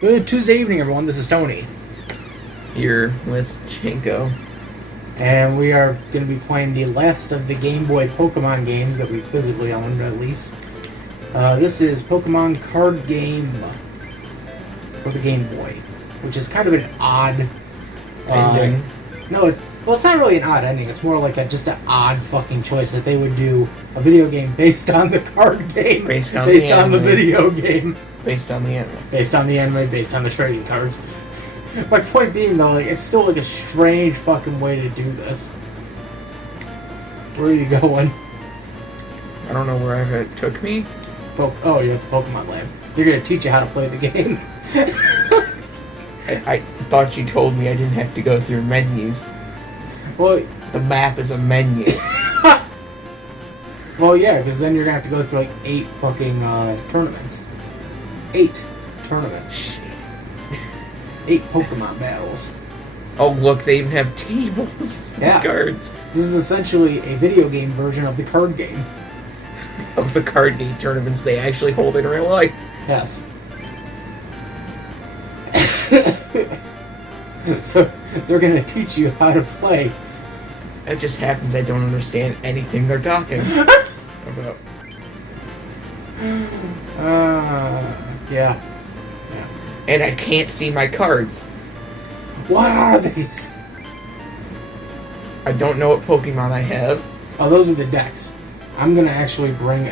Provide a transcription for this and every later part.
Good Tuesday evening, everyone. This is Tony. Here with Janko. And we are going to be playing the last of the Game Boy Pokemon games that we physically owned, at least. This is Pokemon Card Game for the Game Boy, which is kind of an odd ending. No, it's not really an odd ending. It's more like just an odd fucking choice that they would do a video game based on the card game, based on the video game, based on the anime, based on the trading cards. My point being, though, like, it's still like a strange fucking way to do this. Where are you going? I don't know where it took me. Oh, you're at the Pokemon Lab. They're gonna teach you how to play the game. I thought you told me I didn't have to go through menus. Well, the map is a menu. Well, yeah, because then you're gonna have to go through like 8 fucking tournaments. 8 tournaments. 8 Pokemon battles. Oh, look, they even have tables for the cards. This is essentially a video game version of the card game. Of the card game tournaments they actually hold in real life. Yes. So, they're going to teach you how to play. It just happens I don't understand anything they're talking about. Yeah. And I can't see my cards. What are these? I don't know what Pokemon I have. Oh, those are the decks. I'm gonna actually bring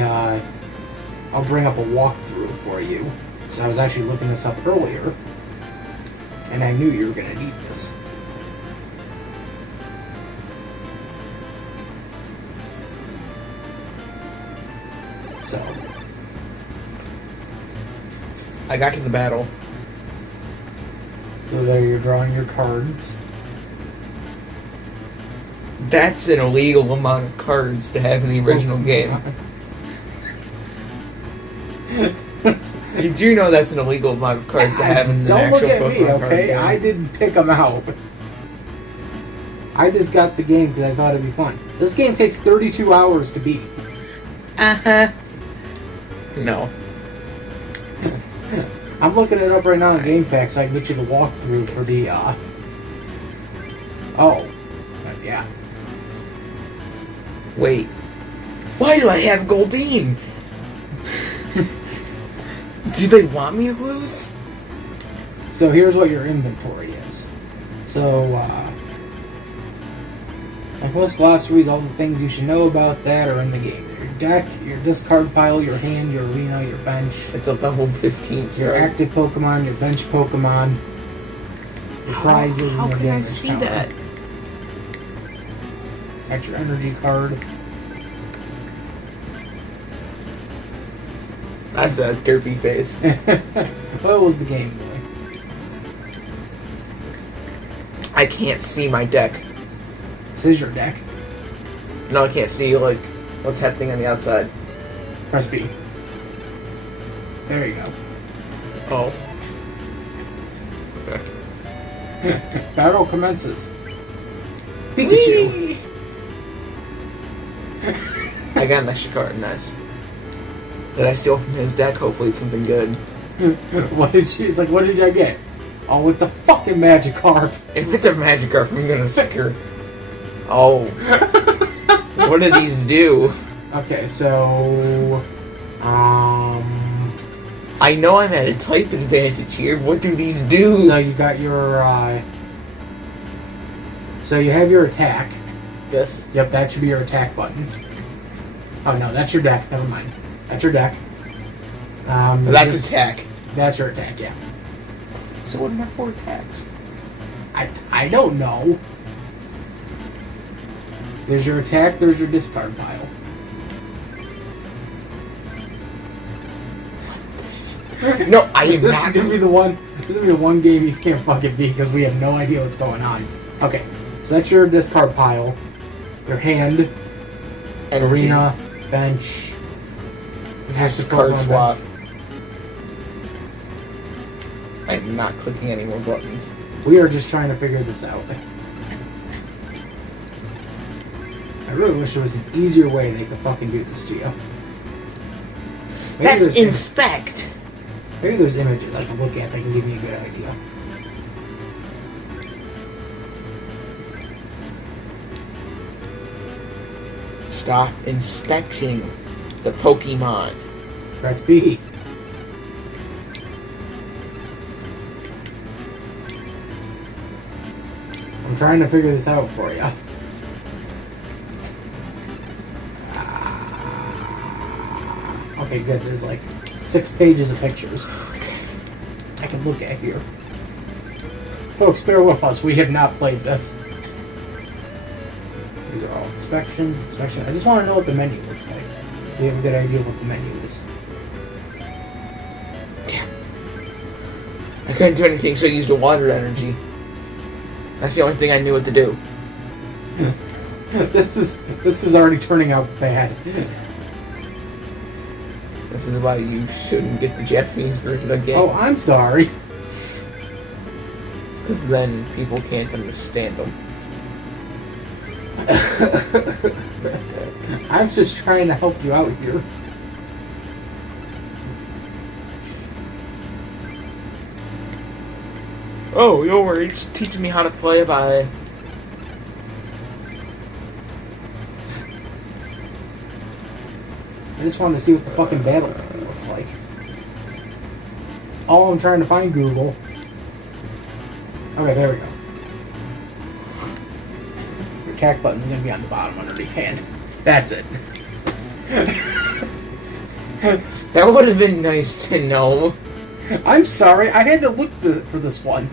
I'll bring up a walkthrough for you. So I was actually looking this up earlier, and I knew you were gonna need this. So. I got to the battle. So there you're drawing your cards. That's an illegal amount of cards to have in the original game. You do know that's an illegal amount of cards to have in the actual Pokemon card game. Don't look at me, okay? I didn't pick them out. I just got the game because I thought it'd be fun. This game takes 32 hours to beat. No. I'm looking it up right now on GameFAQs so I can get you the walkthrough for the, yeah. Wait. Why do I have Goldeen? Do they want me to lose? So here's what your inventory is. So, like most glossaries, all the things you should know about that are in the game. Your deck, your discard pile, your hand, your arena, your bench. It's a level 15 start. Your active Pokemon, your bench Pokemon, your prizes. How can I see that? Got your energy card. That's a derpy face. What was the Game Boy? I can't see my deck. This is your deck. No, I can't see, like, what's happening on the outside. Press B. There you go. Oh. Okay. Battle commences. Pikachu. Whee! I got an extra card, nice. That I steal from his deck, hopefully it's something good. What did I get? Oh, it's a fucking Magikarp. If it's a Magikarp, I'm gonna screw. Oh. What do these do? Okay, so... I know I'm at a type advantage here. What do these do? So you got your, So you have your attack. Yes. Yep, that should be your attack button. Oh, no, that's your deck. Never mind. That's your deck. That's attack. That's your attack, yeah. So what are my 4 attacks? I don't know. There's your attack, there's your discard pile. No, I am This not. is gonna be the one. This is gonna be the one game you can't fucking beat because we have no idea what's going on. Okay, so that's your discard pile, your hand, Energy. arena, bench. This is card swap. I'm not clicking any more buttons. We are just trying to figure this out. I really wish there was an easier way they could fucking do this to you. Maybe That's inspect! Maybe there's images I can look at that can give me a good idea. Stop inspecting the Pokemon. Press B. I'm trying to figure this out for you. Okay, good. There's like 6 pages of pictures I can look at here. Folks, bear with us. We have not played this. These are all inspections. I just want to know what the menu looks like. We have a good idea what the menu is. I couldn't do anything, so I used a water energy. That's the only thing I knew what to do. This is already turning out bad. This is why you shouldn't get the Japanese version of the game. Oh, I'm sorry. It's because then people can't understand them. I'm just trying to help you out here. Oh, don't worry. It's teaching me how to play by... I just wanted to see what the fucking battle looks like. All I'm trying to find, Google. Okay, there we go. Your attack button's gonna be on the bottom underneath hand. That's it. That would have been nice to know. I'm sorry, I had to look for this one.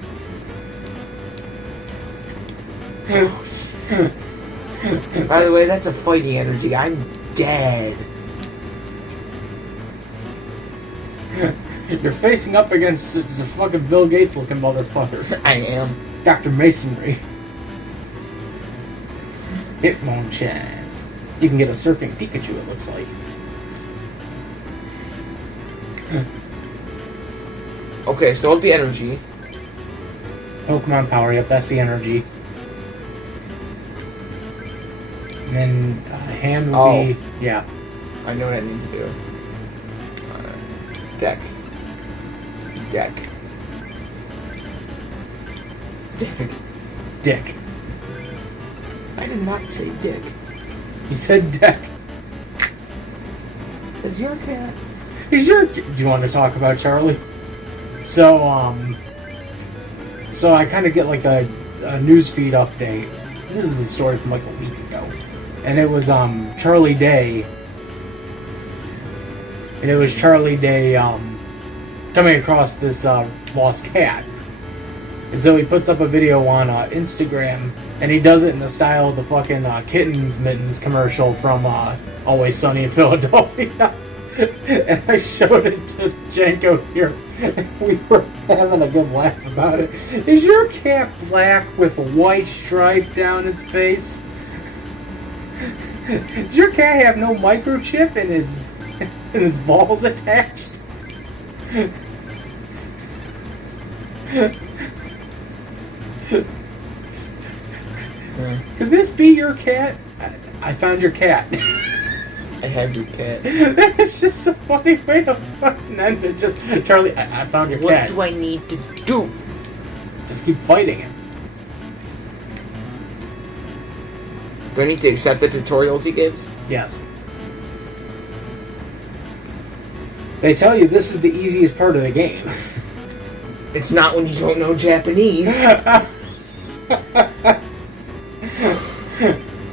By the way, that's a fighting energy. I'm dead. You're facing up against a fucking Bill Gates looking motherfucker. I am. Dr. Masonry. Hitmonchan. You can get a surfing Pikachu, it looks like. Okay, still have the energy. Pokemon Power, yep, that's the energy. And then hand would be... Yeah. I know what I need to do. Deck. Deck. Dick. Dick. I did not say dick. You said deck. Is your cat? Is your... Do you want to talk about Charlie? So I kind of get like a newsfeed update. This is a story from like a week ago. And it was Charlie Day. And it was Charlie Day coming across this lost cat. And so he puts up a video on Instagram, and he does it in the style of the fucking Kittens Mittens commercial from Always Sunny in Philadelphia. And I showed it to Janko here, and we were having a good laugh about it. Is your cat black with a white stripe down its face? Does your cat have no microchip in its balls attached? Could this be your cat? I found your cat. I have your cat. That's just a funny way of fucking ending it. Just, Charlie, I found your cat. What do I need to do? Just keep fighting him. Do I need to accept the tutorials he gives? Yes. They tell you this is the easiest part of the game. It's not when you don't know Japanese.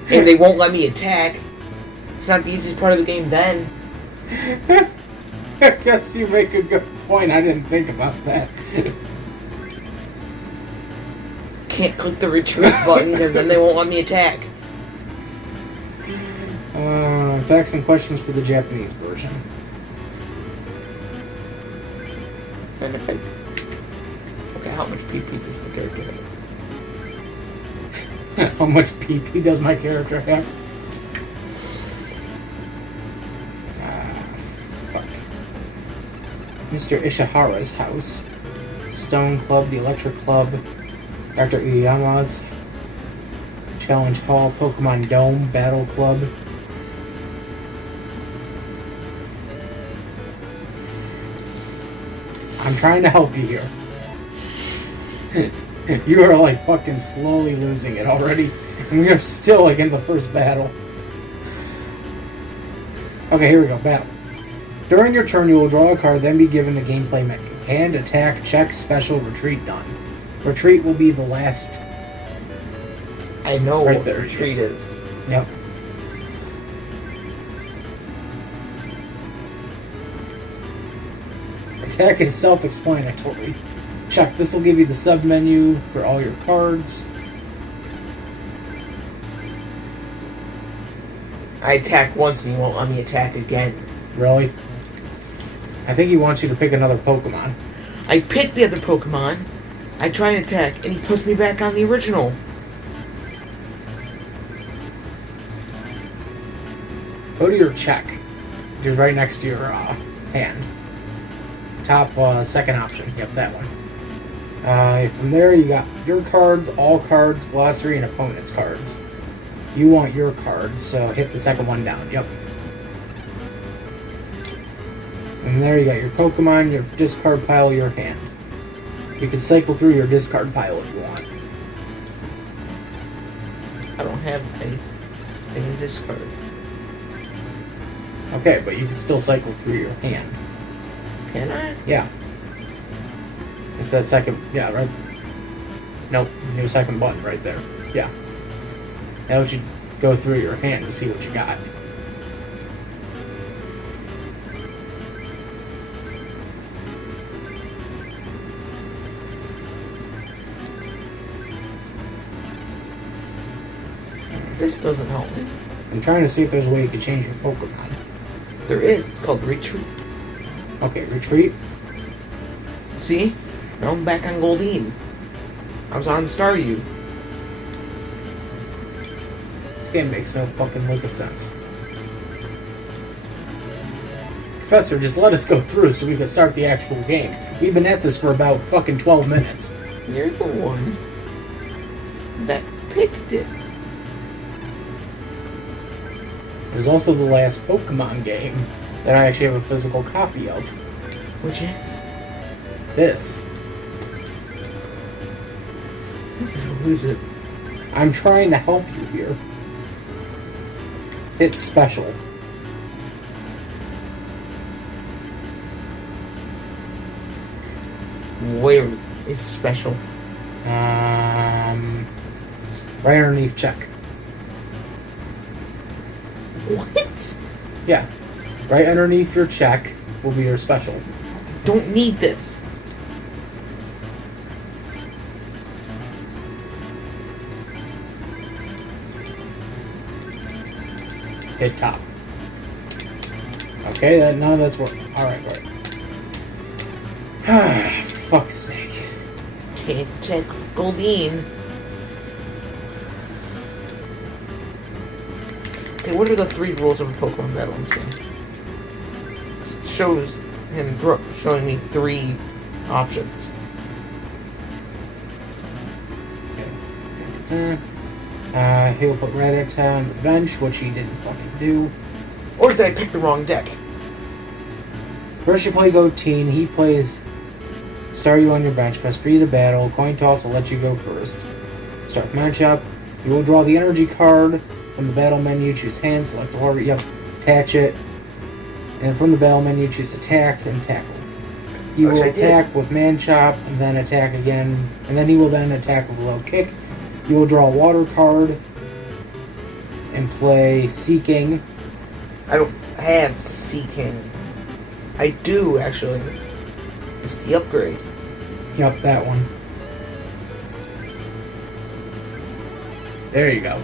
And they won't let me attack. It's not the easiest part of the game then. I guess you make a good point. I didn't think about that. Can't click the retreat button because then they won't let me attack. Facts and questions for the Japanese version. And if I... Okay, how much PP does my character have? How much PP does my character have? Fuck. Mr. Ishihara's house. Stone Club, the Electric Club, Dr. Uyama's Challenge Hall, Pokemon Dome, Battle Club. I'm trying to help you here. You are like fucking slowly losing it already. And we are still like in the first battle. Okay, here we go. Battle. During your turn, you will draw a card, then be given the gameplay menu. Hand, attack, check, special, retreat, done. Retreat will be the last. I know Right what there, retreat is. Yep. Attack is self-explanatory. Check. This will give you the sub-menu for all your cards. I attack once and he won't let me attack again. Really? I think he wants you to pick another Pokemon. I picked the other Pokemon. I try and attack, and he puts me back on the original. Go to your check, which is right next to your hand. Top second option. Yep, that one. From there, you got your cards, all cards, glossary, and opponent's cards. You want your cards, so hit the second one down. Yep. And there you got your Pokemon, your discard pile, your hand. You can cycle through your discard pile if you want. I don't have anything in discard. Okay, but you can still cycle through your hand. Can I? Yeah. It's that second, yeah, right? Nope, your second button right there. Yeah. Now you go through your hand to see what you got. This doesn't help me. I'm trying to see if there's a way you can change your Pokemon. There is. It's called retreat. Okay, retreat. See? Now I'm back on Goldeen. I was on Staryu. This game makes no fucking lick of sense. Professor, just let us go through so we can start the actual game. We've been at this for about fucking 12 minutes. You're the one that picked it. There's also the last Pokemon game that I actually have a physical copy of. Which is? This. Who is it? I'm trying to help you here. It's special. Where is special? Right underneath check. What? Yeah. Right underneath your check will be your special. Don't need this. Hit top. Okay, none of that's working. Alright, right. For fuck's sake. Can't attack Goldeen. Okay, what are the 3 rules of a Pokemon battle in this game? It shows him showing me 3 options. He'll put Rattata on the bench, which he didn't fucking do. Or did I pick the wrong deck? First you play Goatine, he plays Staryu on your bench, press 3 to battle, coin toss will let you go first. Start matchup. You will draw the energy card from the battle menu, choose hand, select the order, yep, attach it. And from the battle menu, choose attack and tackle. You will attack with man chop and then attack again, and then he will then attack with a low kick. You will draw a water card and play Seeking. I don't have Seeking. I do, actually. It's the upgrade. Yep, that one. There you go.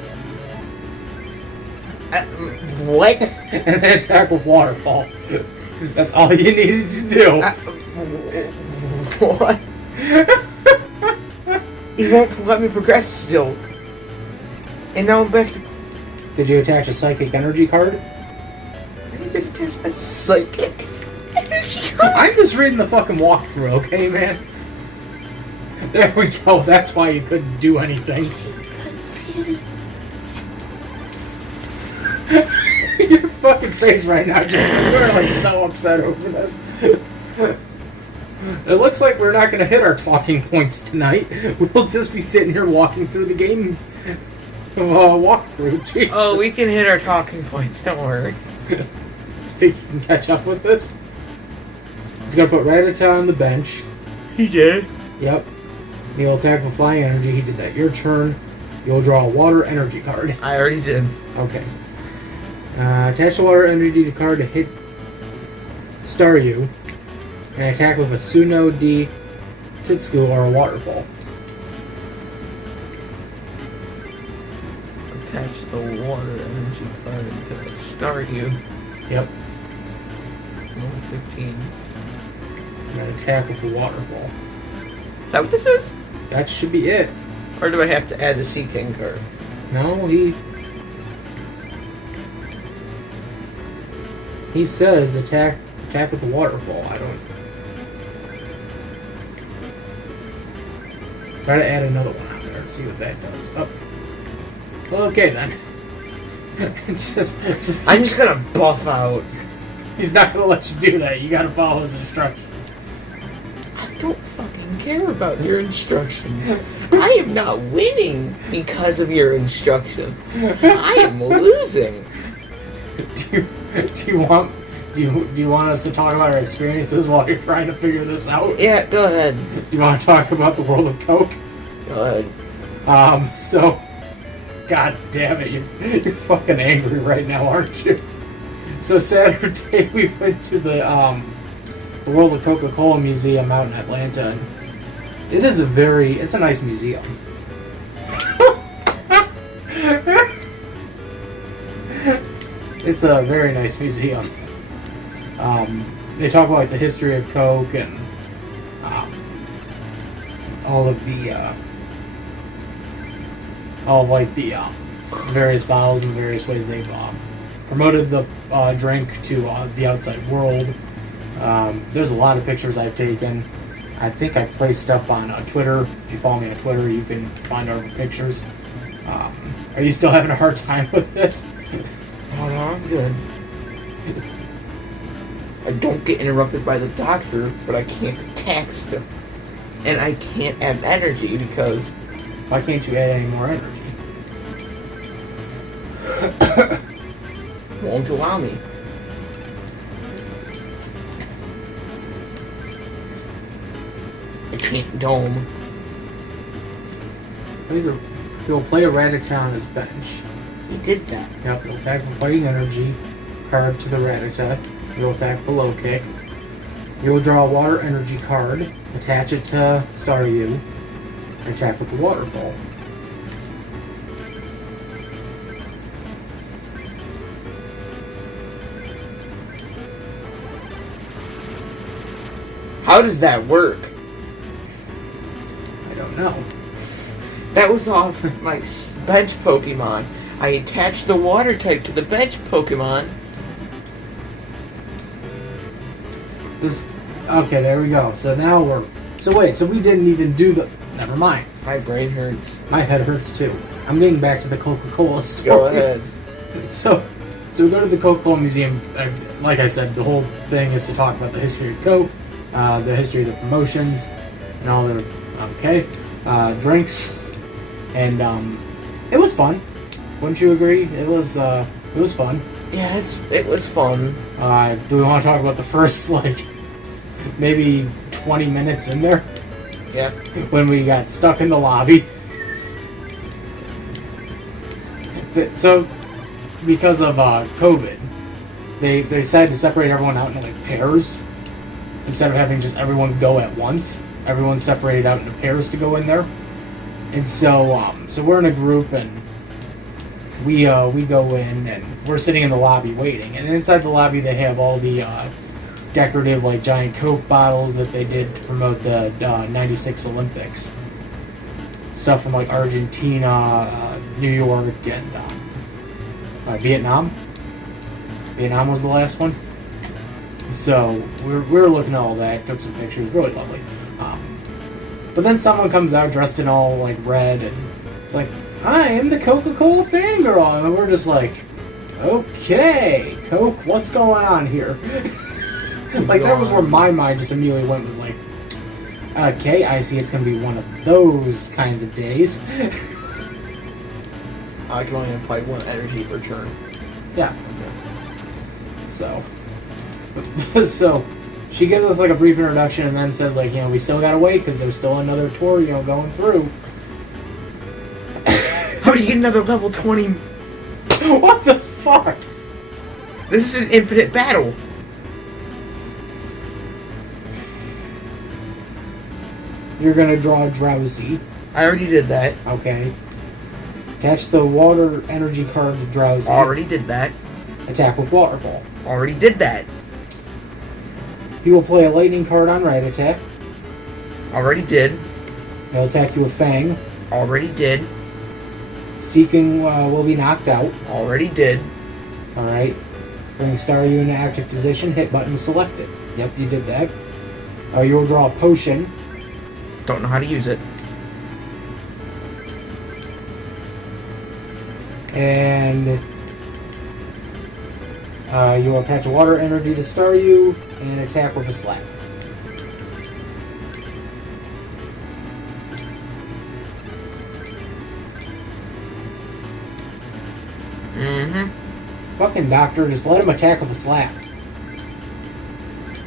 What? And then attack with Waterfall. That's all you needed to do. What? He won't let me progress still. And now I'm back to... Did you attach a Psychic Energy card? I need to attach a Psychic Energy card? I'm just reading the fucking walkthrough, okay, man? There we go. That's why you couldn't do anything. Confused. Your fucking face right now, Janko. We're like so upset over this. It looks like we're not going to hit our talking points tonight. We'll just be sitting here walking through the game walkthrough. Jesus. Oh, we can hit our talking points. Don't worry. Think you can catch up with this? He's going to put Rattata on the bench. He did. Yep. He'll attack with flying energy. He did that. Your turn. You'll draw a water energy card. I already did. Okay. Attach the water energy card to hit Staryu. And attack with a Suno D, Titsuku, or a waterfall. Attach the water energy card to Staryu. Yep. Roll 15. And then attack with the waterfall. Is that what this is? That should be it. Or do I have to add the Sea King card? No, he says attack with the waterfall. I don't. Try to add another one on there and see what that does. Oh. Okay then. just I'm just gonna buff out. He's not gonna let you do that. You gotta follow his instructions. I don't fucking care about your instructions. I am not winning because of your instructions. I am losing. Do you want us to talk about our experiences while you're trying to figure this out? Yeah, go ahead. Do you want to talk about the World of Coke? Go ahead. So, god damn it, you're fucking angry right now, aren't you? So Saturday we went to the World of Coca-Cola Museum out in Atlanta. It's a nice museum. It's a very nice museum. They talk about like, the history of Coke and all of the various bottles and various ways they've promoted the drink to the outside world. There's a lot of pictures I've taken. I think I placed up on Twitter. If you follow me on Twitter, you can find our pictures. Are you still having a hard time with this? Oh no, I'm good. I don't get interrupted by the doctor, but I can't text him. And I can't add energy because... Why can't you add any more energy? Won't allow me. I can't dome. He'll play a Rattata on his bench. He did that. Yep, he'll attack with fighting energy card to the Rattata. He'll attack with low kick. You'll draw a water energy card, attach it to Staryu, and attack with the waterfall. How does that work? I don't know. That was off my bench Pokemon. I attached the water type to the bench Pokemon. Okay, there we go. So now so we didn't even do the... Never mind. My brain hurts. My head hurts too. I'm getting back to the Coca-Cola story. Go ahead. So we go to the Coca-Cola Museum. Like I said, the whole thing is to talk about the history of Coke, the history of the promotions, and all the drinks. And it was fun. Wouldn't you agree? It was fun. Yeah, it was fun. Do we want to talk about the first maybe 20 minutes in there? Yeah. When we got stuck in the lobby. So, because of COVID, they decided to separate everyone out into pairs instead of having just everyone go at once. Everyone's separated out into pairs to go in there, and so we're in a group and we go in and we're sitting in the lobby waiting. And inside the lobby they have all the decorative giant Coke bottles that they did to promote the '96 Olympics. Stuff from Argentina, New York, and Vietnam. Vietnam was the last one. So we were looking at all that, took some pictures, really lovely. But then someone comes out dressed in all red, and it's like, "I am the Coca-Cola fangirl," and we're just like, "Okay, Coke, what's going on here?" That was where my mind just immediately went, was Okay, I see it's going to be one of those kinds of days. I can only apply 1 energy per turn. Yeah. So. So, she gives us like a brief introduction and then says like, we still gotta wait because there's still another tour, going through. How do you get another level 20? What the fuck? This is an infinite battle. You're gonna draw Drowsy. I already did that. Okay. Attach the water energy card to Drowsy. Already did that. Attack with Waterfall. Already did that. He will play a lightning card on right attack. Already did. He'll attack you with Fang. Already did. Seeking will be knocked out. Already did. Alright. Bring Staryu into active position. Hit button selected. Yep, you did that. You will draw a potion. Don't know how to use it. And you will attach water energy to Staryu and attack with a slap. Mm-hmm. Fucking doctor, just let him attack with a slap.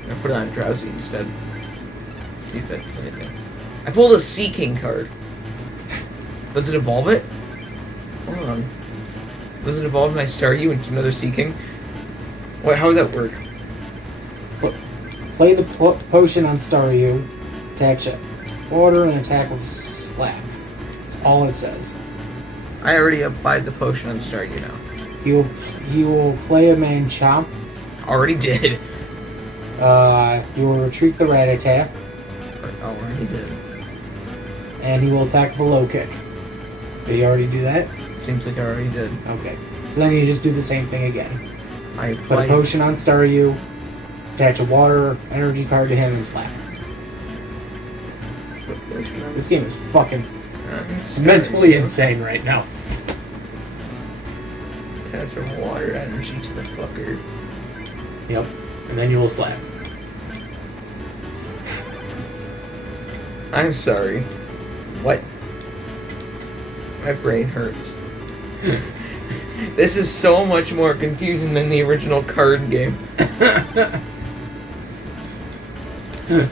I put it on Drowsy instead. See if that does anything. I pulled a Sea King card. Does it evolve it? Hold on. Does it evolve and I star you into another Sea King? Wait, how would that work? Play the potion on Staryu, attach water, and attack with a slap. That's all it says. I already applied the potion on Staryu now. He will play a main chomp. Already did. He will retreat the rat attack. Already did. And he will attack with a low kick. Did he already do that? Seems like I already did. Okay. So then you just do the same thing again. I Put a applied... potion on Staryu, attach a water energy card to him, and slap him. This game is fucking mentally insane right now. Attach a water energy to the fucker. Yep. And then you will slap. I'm sorry. What? My brain hurts. This is so much more confusing than the original card game.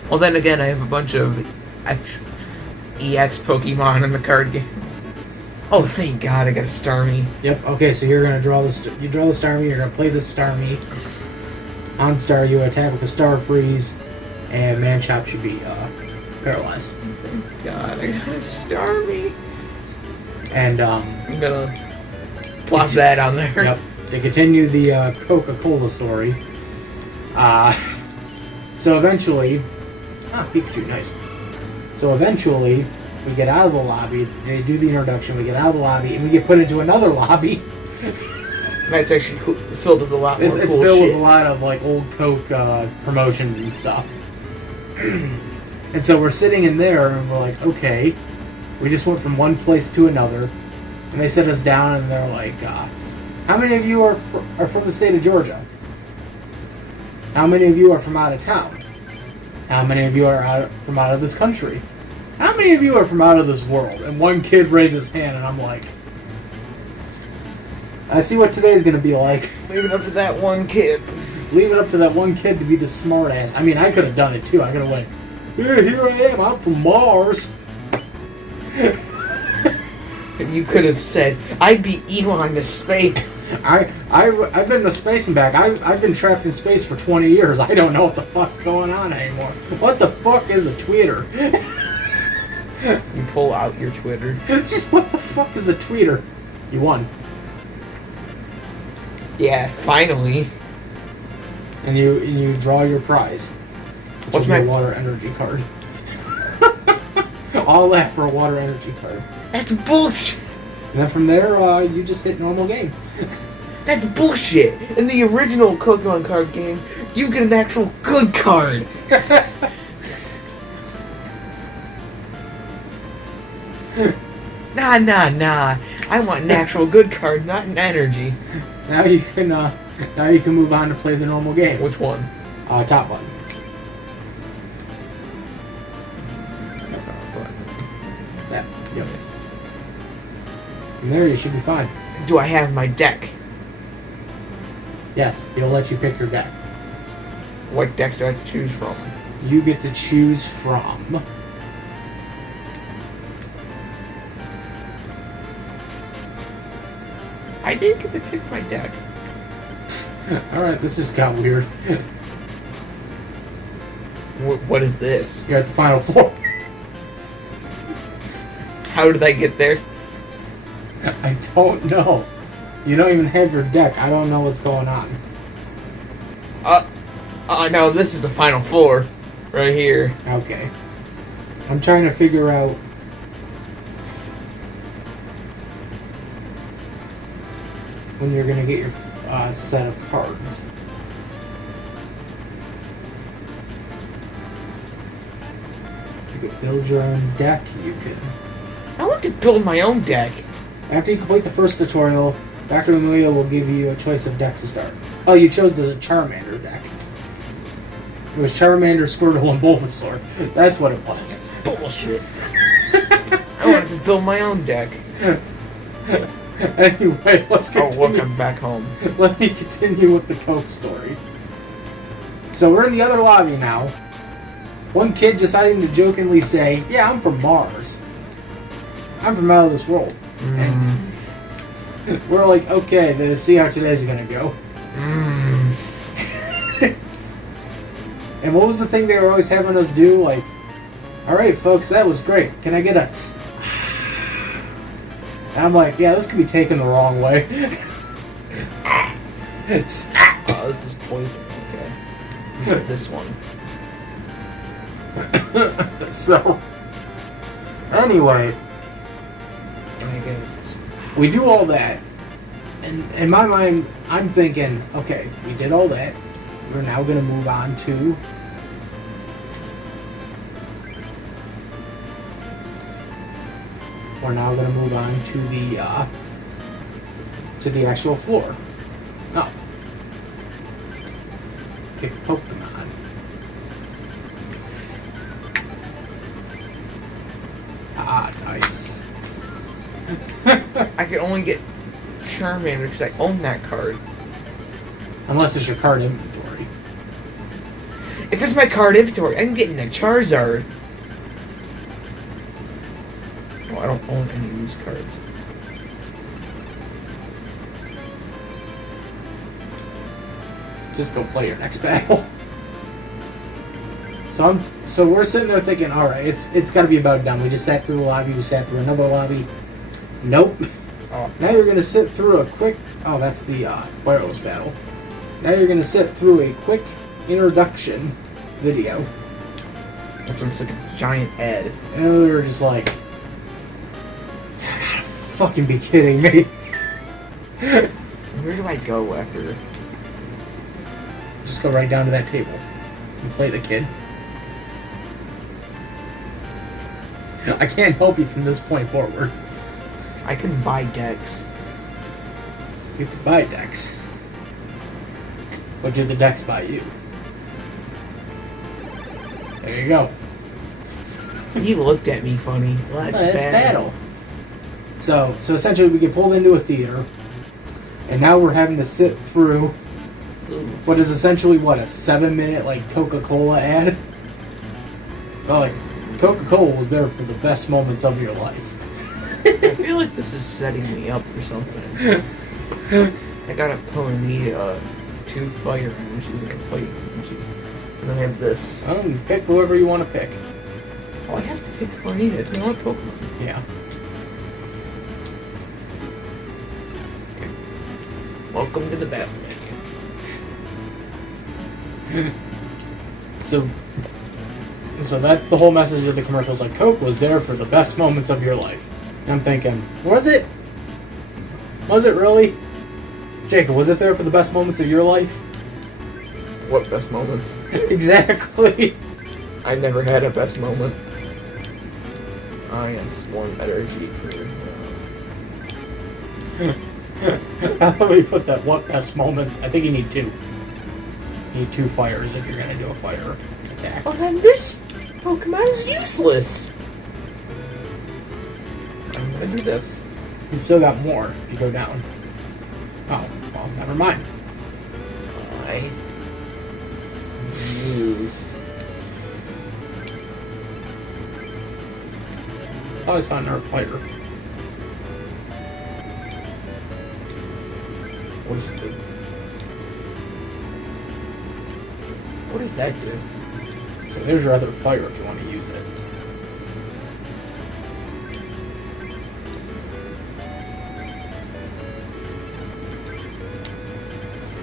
Well, then again, I have a bunch of EX Pokemon in the card games. Oh, thank God, I got a Starmie. Yep. Okay, so you're gonna draw the you draw the Starmie. You're gonna play the Starmie. On Star, you attack with a Star Freeze, and Manchop should be paralyzed. Thank God, I got a Starmie. And I'm gonna plop that on there. Yep. To continue the Coca-Cola story. So eventually, Pikachu, nice. So eventually, we get out of the lobby. They do the introduction. We get out of the lobby, and we get put into another lobby. That's actually filled with a lot more It's cool filled shit. with a lot of like old Coke promotions and stuff. And so we're sitting in there, and we're like, okay, we just went from one place to another, and they sit us down, and they're like, how many of you are from the state of Georgia? How many of you are from out of town? How many of you are from out of this country? How many of you are from out of this world? And one kid raises his hand, and I'm like, I see what today's gonna be like. Leave it up to that one kid. Leave it up to that one kid to be the smart ass. I mean, I could have done it too. I could have went, yeah, here I am. I'm from Mars. You could have said, I beat Elon to space. I've been to space and back. I've been trapped in space for 20 years. I don't know what the fuck's going on anymore. What the fuck is a tweeter? You pull out your Twitter. Just what the fuck is a tweeter? You won. Yeah, finally. And you draw your prize. What's my my water energy card? All that for a water energy card. That's bullshit. And then from there, you just hit normal game. That's bullshit. In the original Pokemon card game, you get an actual good card. Nah. I want an actual good card, not an energy. Now you can move on to play the normal game. Which one? Top button. Yep. And there, you should be fine. Do I have my deck? Yes, he'll let you pick your deck. What decks do I have to choose from? You get to choose from. I did get to pick my deck. Alright, this just got weird. What is this? You're at the final four. How did I get there? I don't know. You don't even have your deck. I don't know what's going on. No, this is the final four. Right here. Okay. I'm trying to figure out... when you're going to get your set of cards. You can build your own deck. You can... I want to build my own deck. After you complete the first tutorial, Dr. Amelia will give you a choice of decks to start. Oh, you chose the Charmander deck. It was Charmander, Squirtle, and Bulbasaur. That's what it was. Bullshit. I wanted to build my own deck. Anyway, let's continue. Oh, welcome back home. Let me continue with the Coke story. So we're in the other lobby now. One kid deciding to jokingly say, "Yeah, I'm from Mars. I'm from out of this world." And we're like, okay, let's see how today's gonna go. And what was the thing they were always having us do? Like, alright folks, that was great. Can I get a tss? And I'm like, yeah, this could be taken the wrong way. Oh, this is poison. Okay. This one. So, anyway, we do all that. And in my mind, I'm thinking, okay, we did all that. We're now going to move on to... We're now going to move on to the actual floor. Oh. Pick Pokemon. Ah, nice. I can only get Charmander because I own that card. Unless it's your card inventory. If it's my card inventory, I'm getting a Charizard. Oh, I don't own any of these cards. Just go play your next battle. So we're sitting there thinking, all right, it's got to be about done. We just sat through the lobby. We sat through another lobby. Nope. Oh. Now you're gonna sit through a quick. Oh, that's the wireless battle. Now you're gonna sit through a quick introduction video. Which looks like a giant ad. And we were just like, you gotta fucking be kidding me. Where do I go after? Just go right down to that table and play the kid. I can't help you from this point forward. I can buy decks. You can buy decks. But do the decks buy you? There you go. You looked at me funny. Let's battle. So essentially we get pulled into a theater, and now we're having to sit through what is essentially what, a 7-minute like Coca-Cola ad. Well, like Coca-Cola was there for the best moments of your life. I feel like this is setting me up for something. I got a Ponyta 2 fire emojis and a fight emoji. And then I have this. Pick whoever you want to pick. Oh, I have to pick Ponyta. It's my only Pokemon. Yeah. Okay. Welcome to the battle menu. So that's the whole message of the commercials. Like, Coke was there for the best moments of your life. I'm thinking, was it? Was it really? Jacob, was it there for the best moments of your life? What best moments? Exactly. I never had a best moment. Ah, yes, one energy for... How do we put that? What best moments? I think you need 2. You need 2 fires if you're going to do a fire attack. Oh, then this Pokemon is useless! to do this. You still got more if you go down. Oh, well, never mind. I used. Oh, it's not an art fighter. What does that do? So there's your other fire if you want to use it.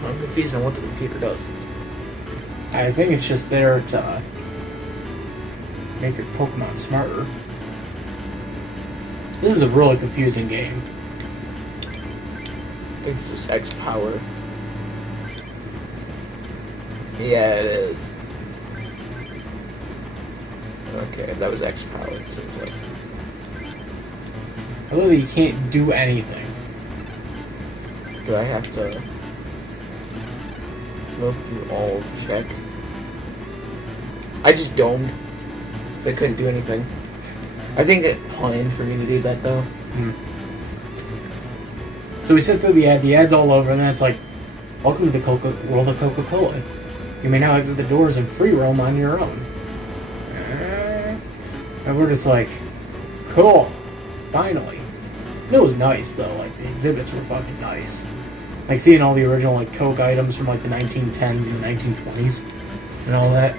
I'm confused on what the computer does. I think it's just there to make your Pokemon smarter. This is a really confusing game. I think it's just X power. Yeah, it is. Okay, that was X power, it seems like. I love that you can't do anything. Do I have to look through all of check? I just domed. They couldn't do anything. I think it planned for me to do that though. So we sit through the ad. The ad's all over, and then it's like, "Welcome to the World of Coca-Cola. You may now exit the doors and free roam on your own." And we're just like, "Cool, finally." And it was nice though. Like the exhibits were fucking nice. Like seeing all the original like Coke items from like the 1910s and the 1920s and all that.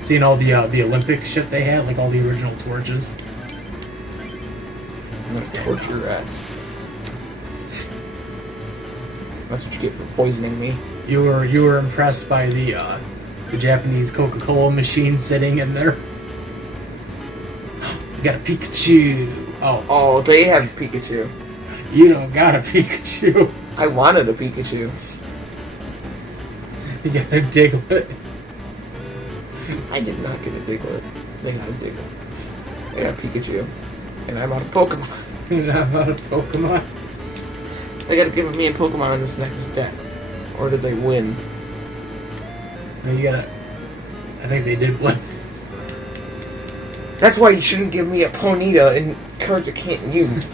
Seeing all the Olympic shit they had, like all the original torches. I'm gonna torture your ass. That's what you get for poisoning me. You were impressed by the Japanese Coca-Cola machine sitting in there. You got a Pikachu. Oh, they have Pikachu. You don't got a Pikachu. I wanted a Pikachu. You got a Diglett. I did not get a Diglett. They got a Diglett. They got Pikachu. And I'm out of Pokemon. You're not about a Pokemon. They gotta give me a Pokemon in this next deck. Or did they win? No, you gotta... I think they did win. That's why you shouldn't give me a Ponyta and cards I can't use.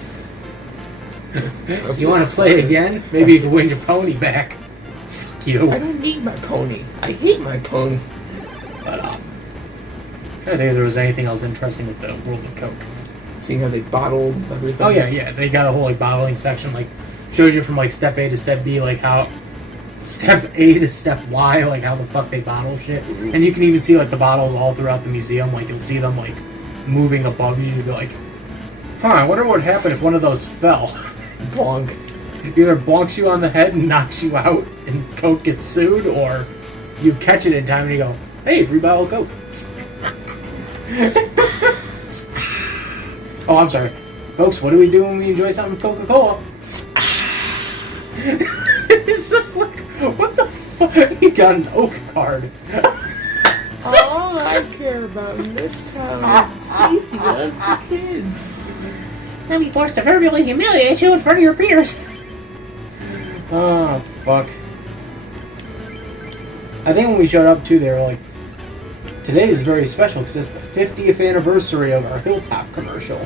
You want to play again? Maybe you can win your pony back. Fuck you. I don't need my pony. I hate my pony. But, I don't think there was anything else interesting with the World of Coke. Seeing how they bottled everything. Oh, yeah. They got a whole, like, bottling section, like, shows you from, like, step A to step B, like, how... Step A to step Y, like, how the fuck they bottle shit. And you can even see, like, the bottles all throughout the museum. Like, you'll see them, like, moving above you. You'll be like, huh, I wonder what would happen if one of those fell. Bonk. Either bonks you on the head and knocks you out and Coke gets sued, or you catch it in time and you go, hey, free bottle of Coke. Oh, I'm sorry. Folks, what do we do when we enjoy something with Coca-Cola? It's just like, what the fuck? You got an Oak card. All I care about in this town is safety of the kids. I'll be forced to verbally humiliate you in front of your peers. Oh, fuck. I think when we showed up, too, they were like, today is very special because it's the 50th anniversary of our Hilltop commercial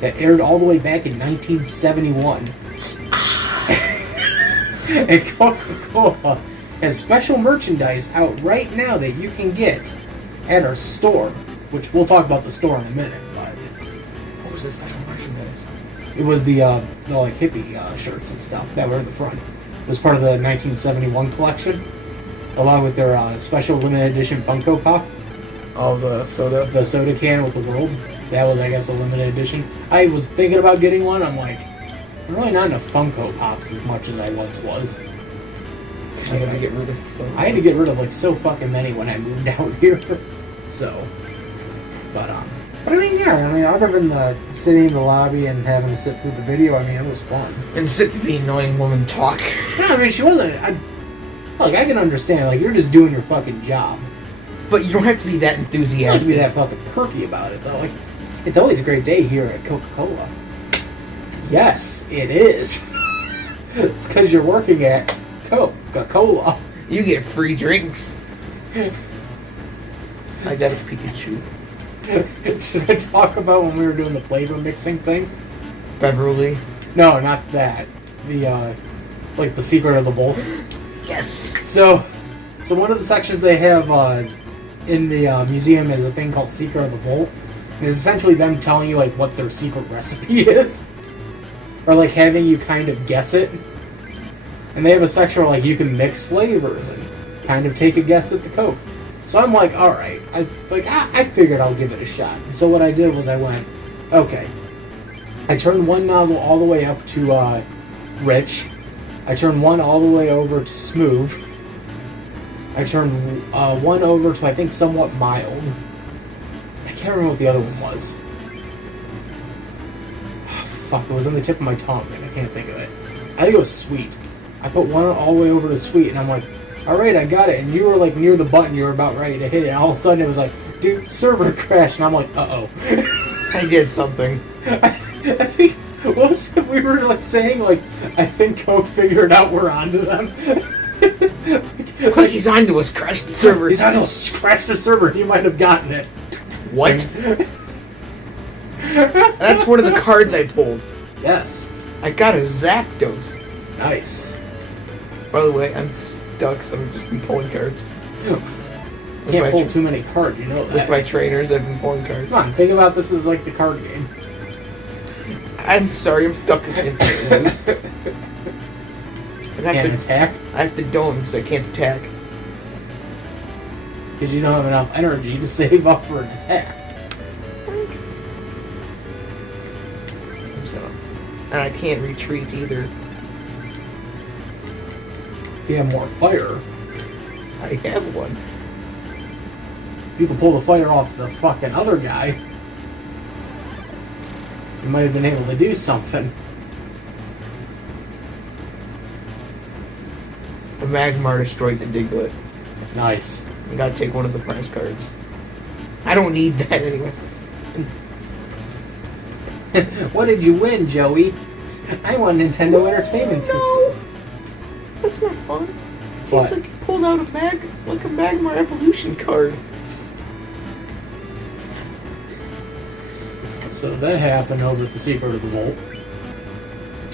that aired all the way back in 1971. And Coca-Cola has special merchandise out right now that you can get at our store, which we'll talk about the store in a minute. But What was the special merchandise? it was the like hippie shirts and stuff that were in the front. It was part of the 1971 collection, along with their special limited edition Funko Pop. Oh, the soda? The soda can with the world. That was, I guess, a limited edition. I was thinking about getting one. I'm like, I'm really not into Funko Pops as much as I once was. I had to get rid of some. I had to get rid of, like, so fucking many when I moved out here. So, but I mean, yeah, I mean, other than the sitting in the lobby and having to sit through the video, I mean, it was fun. And sit to the annoying woman talk. No, I mean, she wasn't, I can understand, like, you're just doing your fucking job. But you don't have to be that You don't have to enthusiastic. be that fucking perky about it, though. Like, it's always a great day here at Coca-Cola. Yes, it is. It's because you're working at Coca-Cola. You get free drinks. I got a Pikachu. Should I talk about when we were doing the flavor mixing thing? Beverly. No, not that. The like the secret of the vault. Yes. So one of the sections they have in the museum is a thing called Secret of the Vault. And it's essentially them telling you like what their secret recipe is, or like having you kind of guess it. And they have a section where like you can mix flavors and kind of take a guess at the Coke. So I'm like, all right, I figured I'll give it a shot. And so what I did was I went, okay. I turned one nozzle all the way up to rich. I turned one all the way over to smooth. I turned one over to, I think, somewhat mild. I can't remember what the other one was. Oh, fuck, it was on the tip of my tongue, and I can't think of it. I think it was sweet. I put one all the way over to sweet, and I'm like, alright, I got it. And you were, like, near the button. You were about ready to hit it. And all of a sudden, it was like, dude, server crashed. And I'm like, uh-oh. I did something. I think, what was it we were like saying? Like, I think Coke figured out we're onto them. Click, he's onto us, crash the server. He's onto us, crash the server. He might have gotten it. What? That's one of the cards I pulled. Yes. I got a Zapdos. Nice. By the way, I'm stuck, so I've just been pulling cards. Can't pull too many cards, you know that. With my trainers, I've been pulling cards. Come on, think about this as like the card game. I'm sorry, I'm stuck with infinite. Can't attack? I have to dome because I can't attack. Because you don't have enough energy to save up for an attack. And I can't retreat either. You have more fire. I have one. You can pull the fire off the fucking other guy. You might have been able to do something. The Magmar destroyed the Diglett. Nice. I gotta take one of the prize cards. I don't need that anyways. What did you win, Joey? I won Nintendo Entertainment System. That's not fun. It seems like you pulled out a Magmar Evolution card. So that happened over at the Secret of the Vault.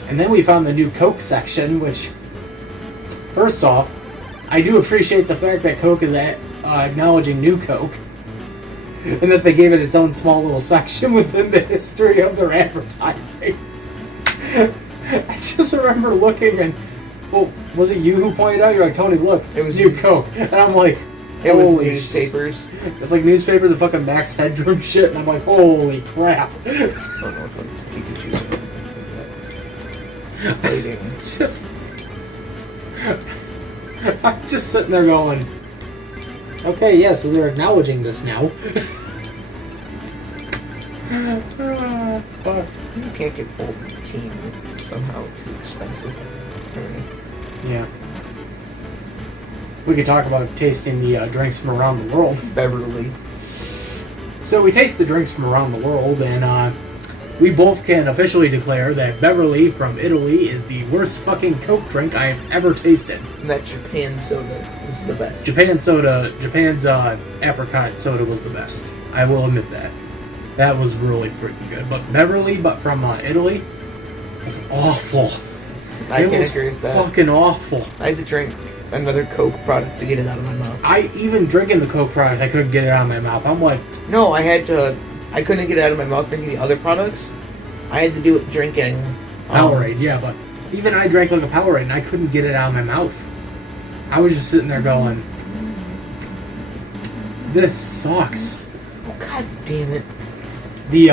And then we found the new Coke section, which, first off, I do appreciate the fact that Coke is acknowledging new Coke. And that they gave it its own small little section within the history of their advertising. I just remember looking and, well, was it you who pointed out? You're like, Tony, look, it's new Coke. And I'm like, it was newspapers. It's like newspapers and fucking Max Headroom shit, and I'm like, holy crap. I don't know which one Pikachu. Waiting. Just, I'm just sitting there going, okay, yeah, so they're acknowledging this now. Fuck. You can't get full team. It's somehow too expensive. Yeah. We could talk about tasting the drinks from around the world. Beverly. So we taste the drinks from around the world, and we both can officially declare that Beverly from Italy is the worst fucking Coke drink I have ever tasted. And that Japan soda is the best. Japan's apricot soda was the best. I will admit that. That was really freaking good. But Beverly, from Italy, was awful. I can't agree with that. Fucking awful. I had to drink another Coke product to get it out of my mouth. Even drinking the Coke products, I couldn't get it out of my mouth. I'm like... No, I couldn't get it out of my mouth drinking the other products. I had to do it drinking... Powerade, yeah, but even I drank like a Powerade and I couldn't get it out of my mouth. I was just sitting there going... This sucks. Oh, god damn it. The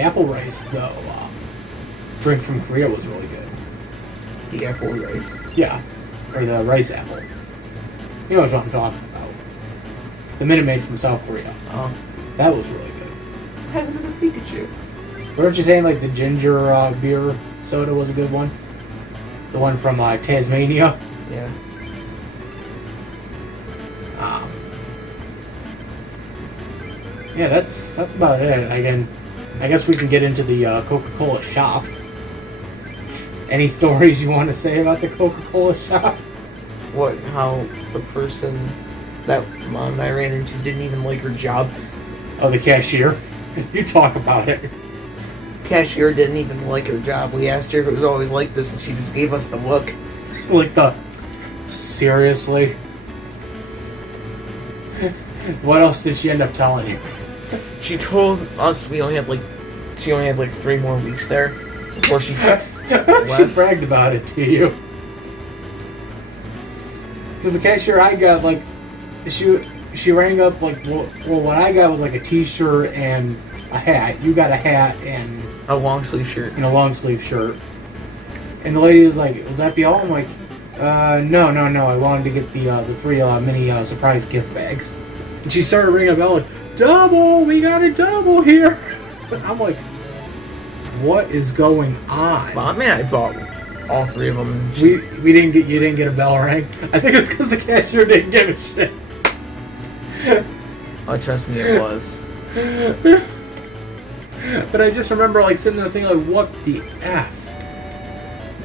apple rice, though, drink from Korea was really good. The apple rice? Yeah. Or the rice apple. You know what I'm talking about. The Minute Maid from South Korea. Oh. That was really good. I have another Pikachu. Weren't you saying like the ginger beer soda was a good one? The one from Tasmania? Yeah. Yeah, that's about it. I guess we can get into the Coca-Cola shop. Any stories you want to say about the Coca-Cola shop? What? How the person that Mom and I ran into didn't even like her job? Oh, the cashier? You talk about it. cashier didn't even like her job. We asked her if it was always like this, and she just gave us the look. Like the... Seriously? What else did she end up telling you? She told us she only had like 3 more weeks there before she She left. bragged about it to you. Because the cashier I got, like, she rang up, like, well, what I got was, like, a t-shirt and a hat. You got a hat and... A long sleeve shirt. And a long sleeve shirt. And the lady was like, will that be all? I'm like, no. I wanted to get the 3 mini surprise gift bags. And she started ringing a bell like, double! We got a double here! I'm like, what is going on? Well, I mean, I bought all 3 of them. And You didn't get a bell ring? I think it's because the cashier didn't give a shit. Oh, trust me, it was. But I just remember like sitting there thinking like, what the F?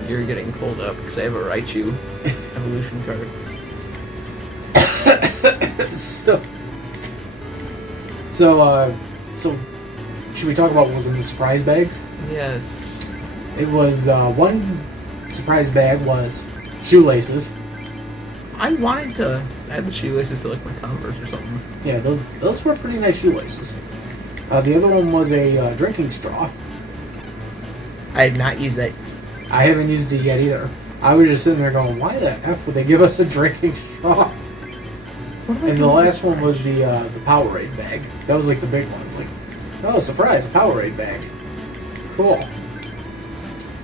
You're getting pulled up because I have a Raichu evolution card. So, should we talk about what was in the surprise bags? Yes. It was, one surprise bag was shoelaces. I wanted to add the shoelaces to like my Converse or something. Yeah, those were pretty nice shoelaces. The other one was a drinking straw. I have not used that. I haven't used it yet either. I was just sitting there going, why the F would they give us a drinking straw? And the last one was the Powerade bag. That was like the big one. It's like, oh, surprise, a Powerade bag. Cool.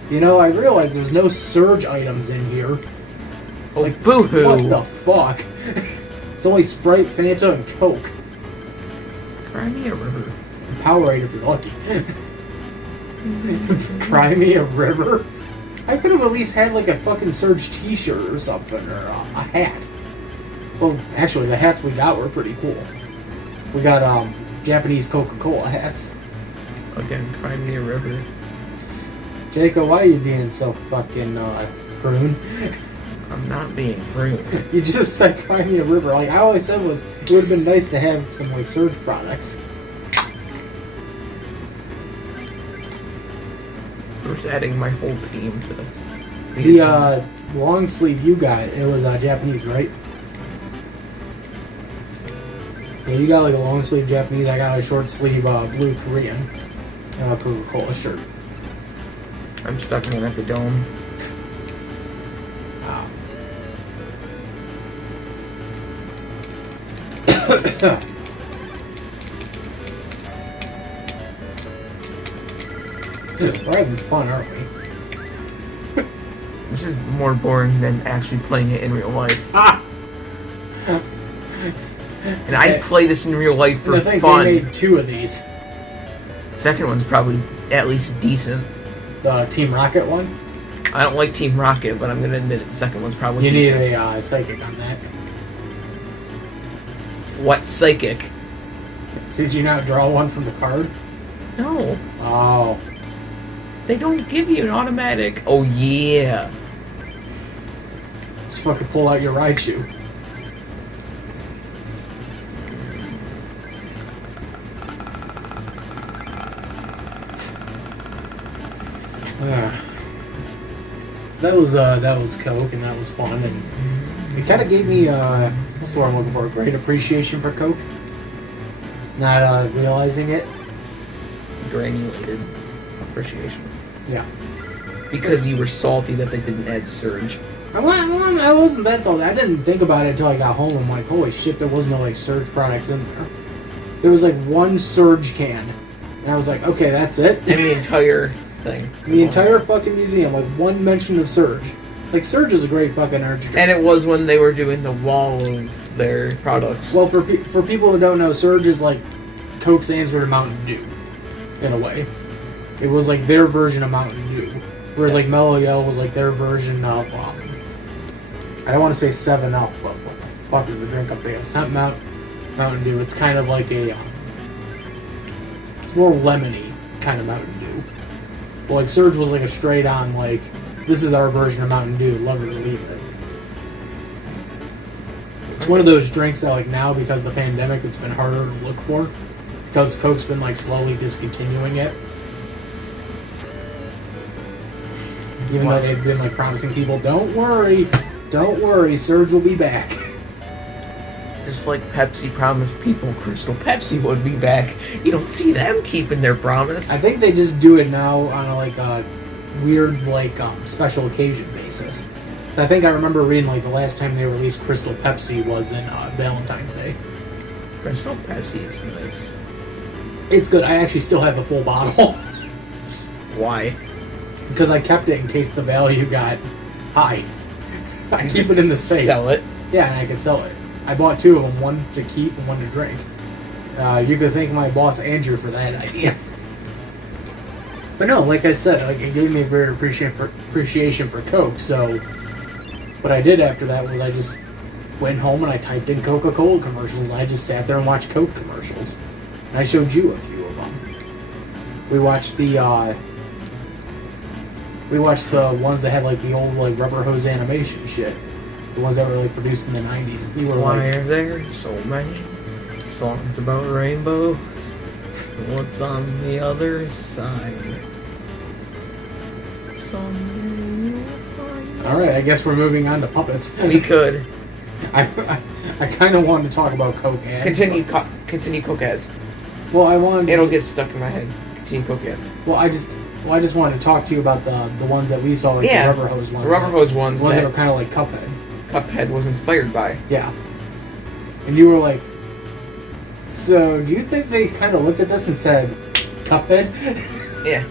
You know, I realized there's no Surge items in here. Oh, Like, boo-hoo! what the fuck? It's only Sprite, Fanta, and Coke. Cry me a river. Powerade if you're lucky. Cry me a river? I could have at least had like a fucking Surge t-shirt or something, or a hat. Well, actually, the hats we got were pretty cool. We got Japanese Coca-Cola hats. Again, cry me a river. Janko, why are you being so fucking prune? I'm not being rude. You just said cry me a river. Like, all I said was it would have been nice to have some like Surge products. I'm just adding my whole team to The long sleeve you got, it was Japanese, right? Yeah, you got like a long sleeve Japanese. I got a short sleeve blue Korean Coca-Cola shirt. I'm stuck in at the dome. Wow. We're having fun, aren't we? This is more boring than actually playing it in real life. Ah! And I play this in real life for I think fun. they made 2 of these. Second one's probably at least decent. The Team Rocket one. I don't like Team Rocket, but I'm gonna admit it. The second one's probably You decent. need a psychic on that. What psychic? Did you not draw one from the card? No, Oh. they don't give you an automatic. Oh yeah. Just fucking pull out your Raichu. That was Coke, and that was fun, and it kind of gave me what's the word I'm looking for? Great appreciation for Coke. Not realizing it. Granulated appreciation. Yeah. Because you were salty that they didn't add Surge. I wasn't that salty. I didn't think about it until I got home. I'm like, holy shit, there was no like Surge products in there. There was like one Surge can, and I was like, okay, that's it. And the entire thing. The entire fucking museum, like one mention of Surge. Like Surge is a great fucking energy drink. And it was when they were doing the wall of their products. Well, for people who don't know, Surge is like Coke's answer to Mountain Dew, in a way. It was like their version of Mountain Dew, whereas like Mellow Yellow was like their version of I don't want to say 7-Up, but what the fuck is the drink up there? It's not Mountain Dew. It's kind of like a it's more lemony kind of Mountain Dew. Well, like Surge was like a straight on like, this is our version of Mountain Dew, love it or leave it. It's one of those drinks that like now, because of the pandemic, it's been harder to look for, because Coke's been like slowly discontinuing it. Even though they've been like promising people, don't worry, Surge will be back. Just like Pepsi promised people Crystal Pepsi would be back. You don't see them keeping their promise. I think they just do it now on a weird special occasion basis. So I think I remember reading the last time they released Crystal Pepsi was in Valentine's Day. Crystal Pepsi is nice. It's good. I actually still have the full bottle. Why? Because I kept it in case the value got high. I keep it in the safe. Sell it? Yeah, and I can sell it. I bought 2 of them, one to keep and one to drink. You could thank my boss Andrew for that idea. But no, like I said, it gave me a greater appreciation for Coke. So what I did after that was I just went home and I typed in Coca-Cola commercials. And I just sat there and watched Coke commercials. And I showed you a few of them. We watched the ones that had the old rubber hose animation shit. The ones that were produced in the 90s. You were Why are there so many songs about rainbows? What's on the other side? Someday you'll find. Alright, I guess we're moving on to puppets. We could. I kind of wanted to talk about Coke ads. Continue Coke ads. Well, I wanted. It'll get stuck in my head. Continue Coke ads. Well, I just wanted to talk to you about the ones that we saw, the rubber hose ones. The rubber hose ones. The ones that were kind of like Cuphead. Cuphead was inspired by. Yeah. And you were like, so do you think they kind of looked at this and said, Cuphead? Yeah.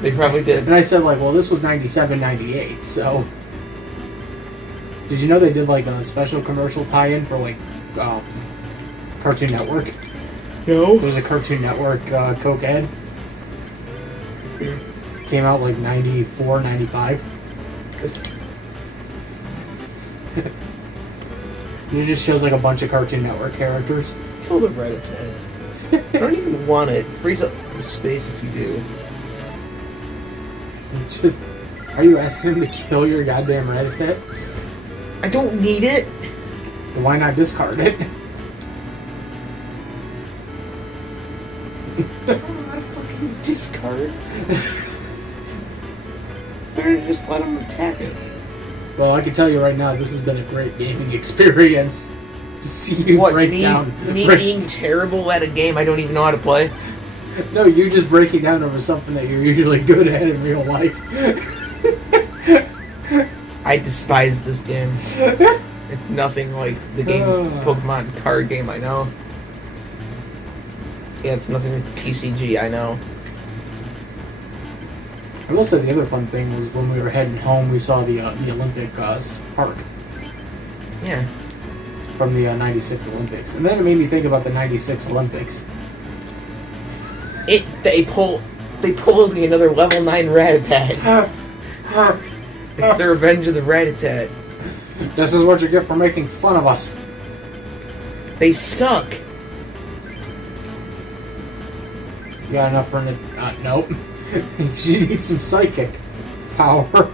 They probably did. And I said, well, this was 97, 98, so. Did you know they did a special commercial tie-in for Cartoon Network? No. There was a Cartoon Network Coke ad. Came out 94, 95. It just shows a bunch of Cartoon Network characters. Kill the Rat-a-tat. I don't even want it. Freeze up space if you do. Are you asking him to kill your goddamn Rat-a-tat? I don't need it. Then why not discard it? I don't know how to fucking discard. Better just let him attack it. Well, I can tell you right now, this has been a great gaming experience. To see you break down. Me being terrible at a game I don't even know how to play? No, you're just breaking down over something that you're usually good at in real life. I despise this game. It's nothing like the Pokemon card game I know. Yeah, it's nothing like TCG I know. I will say the other fun thing was when we were heading home, we saw the Olympic park. Yeah. From the 96 Olympics. And then it made me think about the 96 Olympics. They pulled me another level 9 Rat-a-tat. It's the revenge of the Rat-a-tat. This is what you get for making fun of us. They suck. You got enough for nope. She needs some psychic power.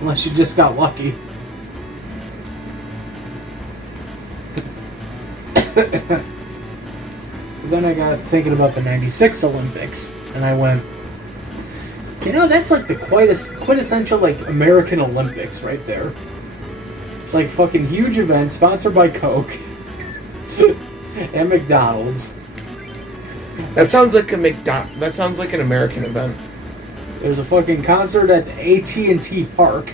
Unless you just got lucky. But then I got thinking about the 96 Olympics, and I went, that's the quintessential American Olympics right there. It's fucking huge event sponsored by Coke and McDonald's. That sounds like That sounds like an American event. There's a fucking concert at the AT&T Park,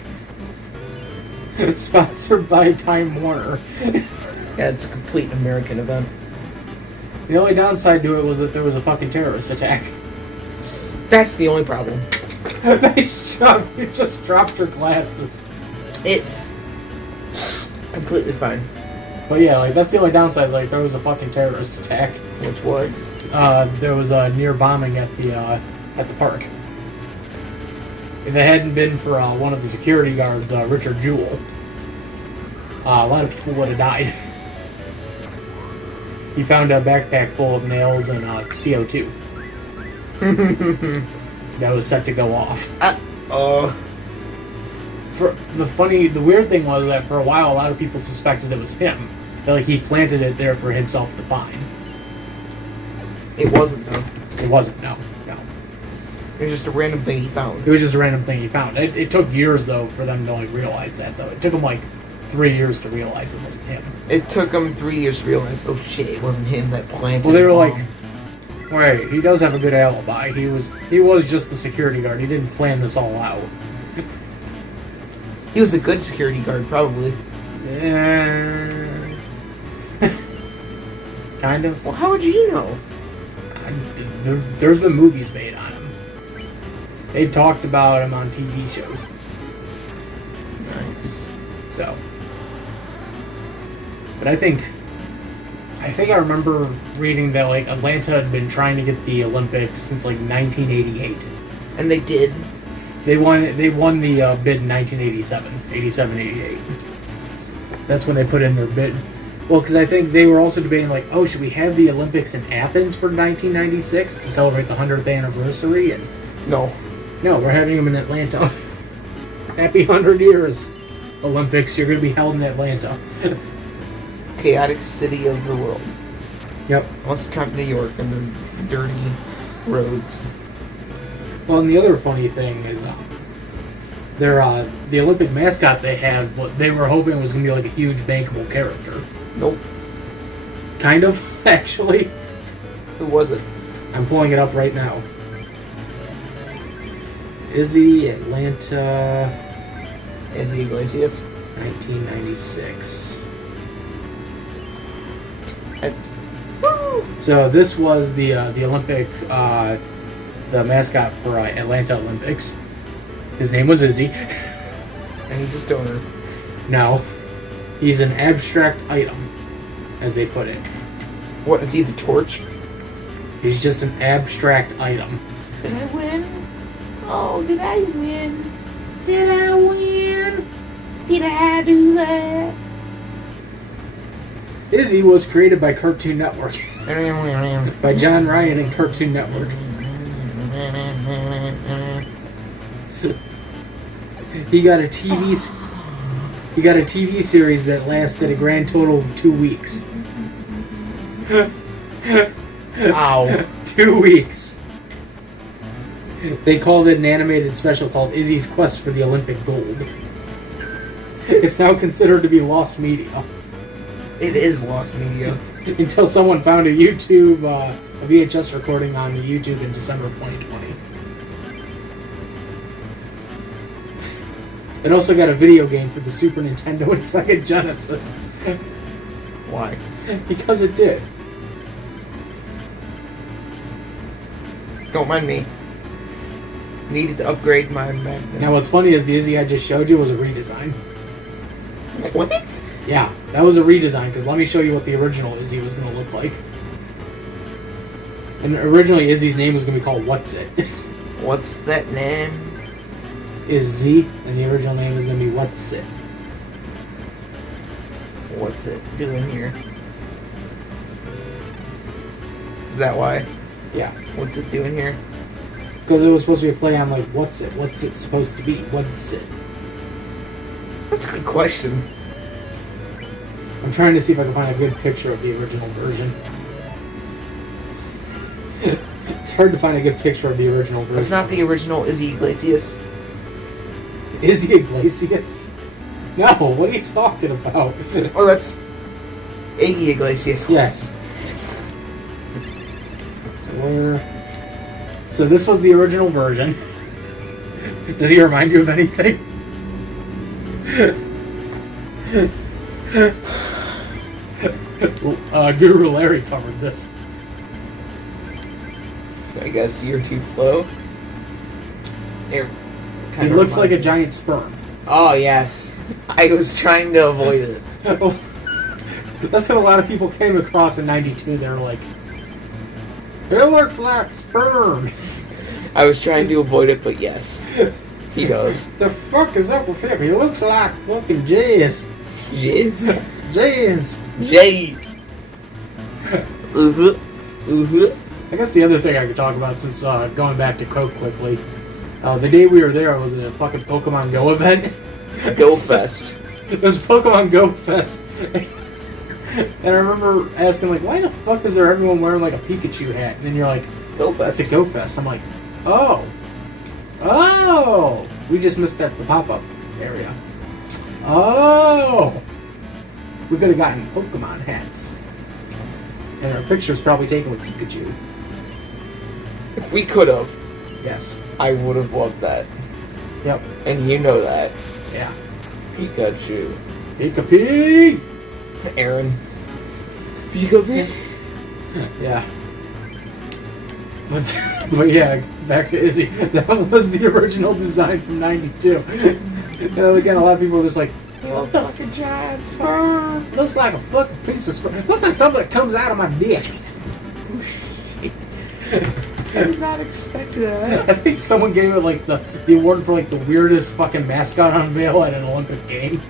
sponsored by Time Warner. Yeah, it's a complete American event. The only downside to it was that there was a fucking terrorist attack. That's the only problem. Nice job. You just dropped your glasses. It's completely fine. But yeah, that's the only downside. Is there was a fucking terrorist attack. Which was? There was a near bombing at the park. If it hadn't been for one of the security guards, Richard Jewell, a lot of people would have died. He found a backpack full of nails and CO2 that was set to go off. The weird thing was that for a while, a lot of people suspected it was him. That he planted it there for himself to find. It wasn't, though. It wasn't, no. It was just a random thing he found. It was just a random thing he found. It took years, though, for them to like realize that, though. It took them like 3 years to realize it wasn't him. It took him 3 years to realize, oh shit, it wasn't him that planted. Well, they were the like, bomb. wait, he does have a good alibi. He was just the security guard. He didn't plan this all out. He was a good security guard, probably. Kind of. Well, how would you know? There's been movies made on him. They talked about him on TV shows. Nice. So, but I think I remember reading that like Atlanta had been trying to get the Olympics since like 1988. And they did. They won the bid in 1987, 88. That's when they put in their bid. Well, because I think they were also debating like, oh, should we have the Olympics in Athens for 1996 to celebrate the 100th anniversary? And No. we're having them in Atlanta. Happy 100 years, Olympics. You're going to be held in Atlanta. Chaotic city of the world. Yep. Let's count New York and the dirty roads. Well, and the other funny thing is, the Olympic mascot they had, what they were hoping was going to be like a huge bankable character. Nope. Kind of, actually. Who was it? I'm pulling it up right now. Izzy, Atlanta, Izzy Iglesias. 1996. That's... So this was the Olympic, the mascot for Atlanta Olympics. His name was Izzy. And he's a stoner. No, he's an abstract item, as they put it. What, is he the torch? He's just an abstract item. Did I win? Oh, did I win? Did I win? Did I do that? Izzy was created by Cartoon Network. By John Ryan and Cartoon Network. He got a TV series that lasted a grand total of 2 weeks. Ow. 2 weeks. They called it an animated special called Izzy's Quest for the Olympic Gold. It's now considered to be lost media. It is lost media. Until someone found a YouTube, a VHS recording on YouTube in December 2020. It also got a video game for the Super Nintendo and Sega Genesis. Why? Because it did. Don't mind me. Needed to upgrade my magnet. Now what's funny is the Izzy I just showed you was a redesign. What? Yeah, that was a redesign, because let me show you what the original Izzy was going to look like. And originally Izzy's name was going to be called What's It? What's that name? Is Z, and the original name is going to be What's It? What's it doing here? Is that why? Yeah. What's it doing here? Because it was supposed to be a play on like, what's it? What's it supposed to be? What's it? That's a good question. I'm trying to see if I can find a good picture of the original version. It's hard to find a good picture of the original version. That's not the original Izzy Iglesias. Izzy Iglesias? No, what are you talking about? Oh, that's Iggy Iglesias. Yes. So this was the original version. Does he remind you of anything? Guru Larry covered this. I guess you're too slow. Here. It looks like a giant sperm. Oh, yes. I was trying to avoid it. That's what a lot of people came across in '92. They were like, it looks like sperm. I was trying to avoid it, but yes. He does. The fuck is up with him? He looks like fucking jizz. Jizz? Jizz. Jay. I guess the other thing I could talk about, since going back to Coke quickly, the day we were there was a fucking Pokemon Go event. Go Fest. It was Pokemon Go Fest. And I remember asking, like, why the fuck is there everyone wearing, like, a Pikachu hat? And then you're like, Go that's fast. a Go Fest. I'm like, oh. Oh! We just missed the pop-up area. Oh! We could have gotten Pokemon hats. And our picture's probably taken with Pikachu. If we could have, Yes. I would have loved that. Yep. And you know that. Yeah. Pikachu. Pika-Pee! Aaron. Pikachu. Yeah. But yeah, back to Izzy. That was the original design from '92. And again, a lot of people were just like, He looks like a giant sperm. looks like a fucking piece of sperm. Looks like something that comes out of my dick. I did not expect that. I think someone gave it like the award for like the weirdest fucking mascot unveil at an Olympic game.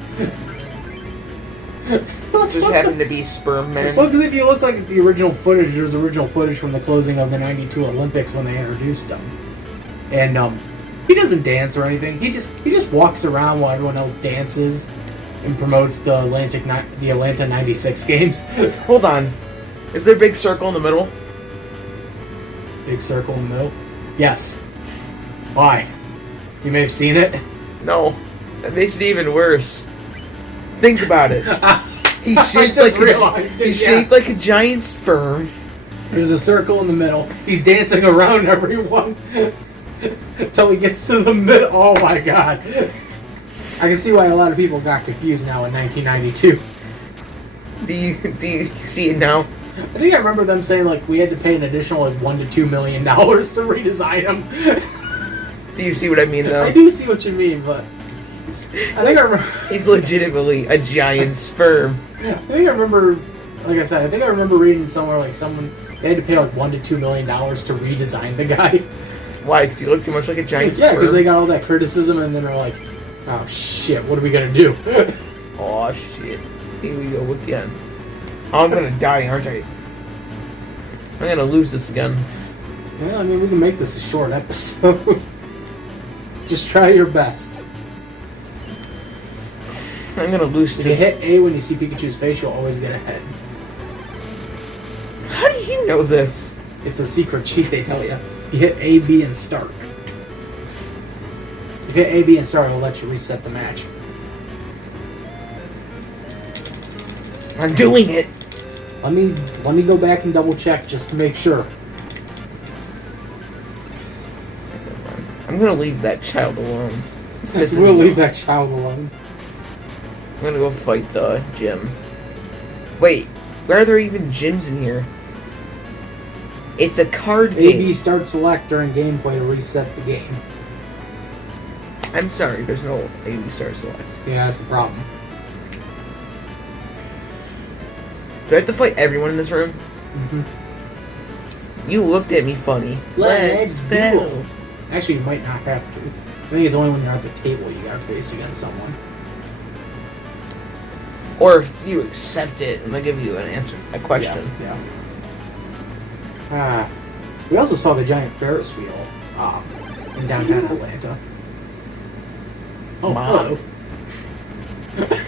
Just happened to be sperm men. Well, because if you look like at the original footage, there's original footage from the closing of the '92 Olympics when they introduced him, and he doesn't dance or anything. He just walks around while everyone else dances and promotes the Atlanta '96 games. Hold on. Is there a big circle in the middle? Big circle in the middle. Yes. Why? You may have seen it. No. That makes it even worse. Think about it. He's I shaped just like realized it, he's yes. shaped like a giant sperm. There's a circle in the middle. He's dancing around everyone until he gets to the middle. Oh my god. I can see why a lot of people got confused now in 1992. Do you see it now? I think I remember them saying like we had to pay an additional like $1 to $2 million to redesign him. Do you see what I mean though? I do see what you mean, but I think I remember. He's legitimately a giant sperm. I think I remember, like I said, I think I remember reading somewhere like they had to pay like $1 to $2 million to redesign the guy. Why? Because he looked too much like a giant Yeah, because sperm? they got all that criticism, and then they're like, "Oh shit, what are we gonna do?" Oh shit. Here we go again. Oh, I'm gonna die, aren't I? I'm gonna lose this again. Yeah, I mean, we can make this a short episode. Just try your best. I'm gonna lose If you to... hit A when you see Pikachu's face, you'll always get a head. How do you know this? It's a secret cheat they tell you. You hit A, B, and start. If you hit A, B, and start, it'll let you reset the match. I'm doing it! Let me go back and double check just to make sure. I'm gonna leave that child alone. It's pissing We'll me leave off. that child alone. I'm gonna go fight the gym. Wait, where are there even gyms in here? It's a card A, game. B, start, select during gameplay to reset the game. I'm sorry, there's no A, B, start, select. Yeah, that's the problem. Do I have to fight everyone in this room? Mm-hmm. You looked at me funny. Let's do battle. it. Actually, you might not have to. I think it's only when you're at the table you gotta face against someone. Or if you accept it and they give you an answer, a question. Yeah. We also saw the giant Ferris wheel in downtown Atlanta. Oh, Mom.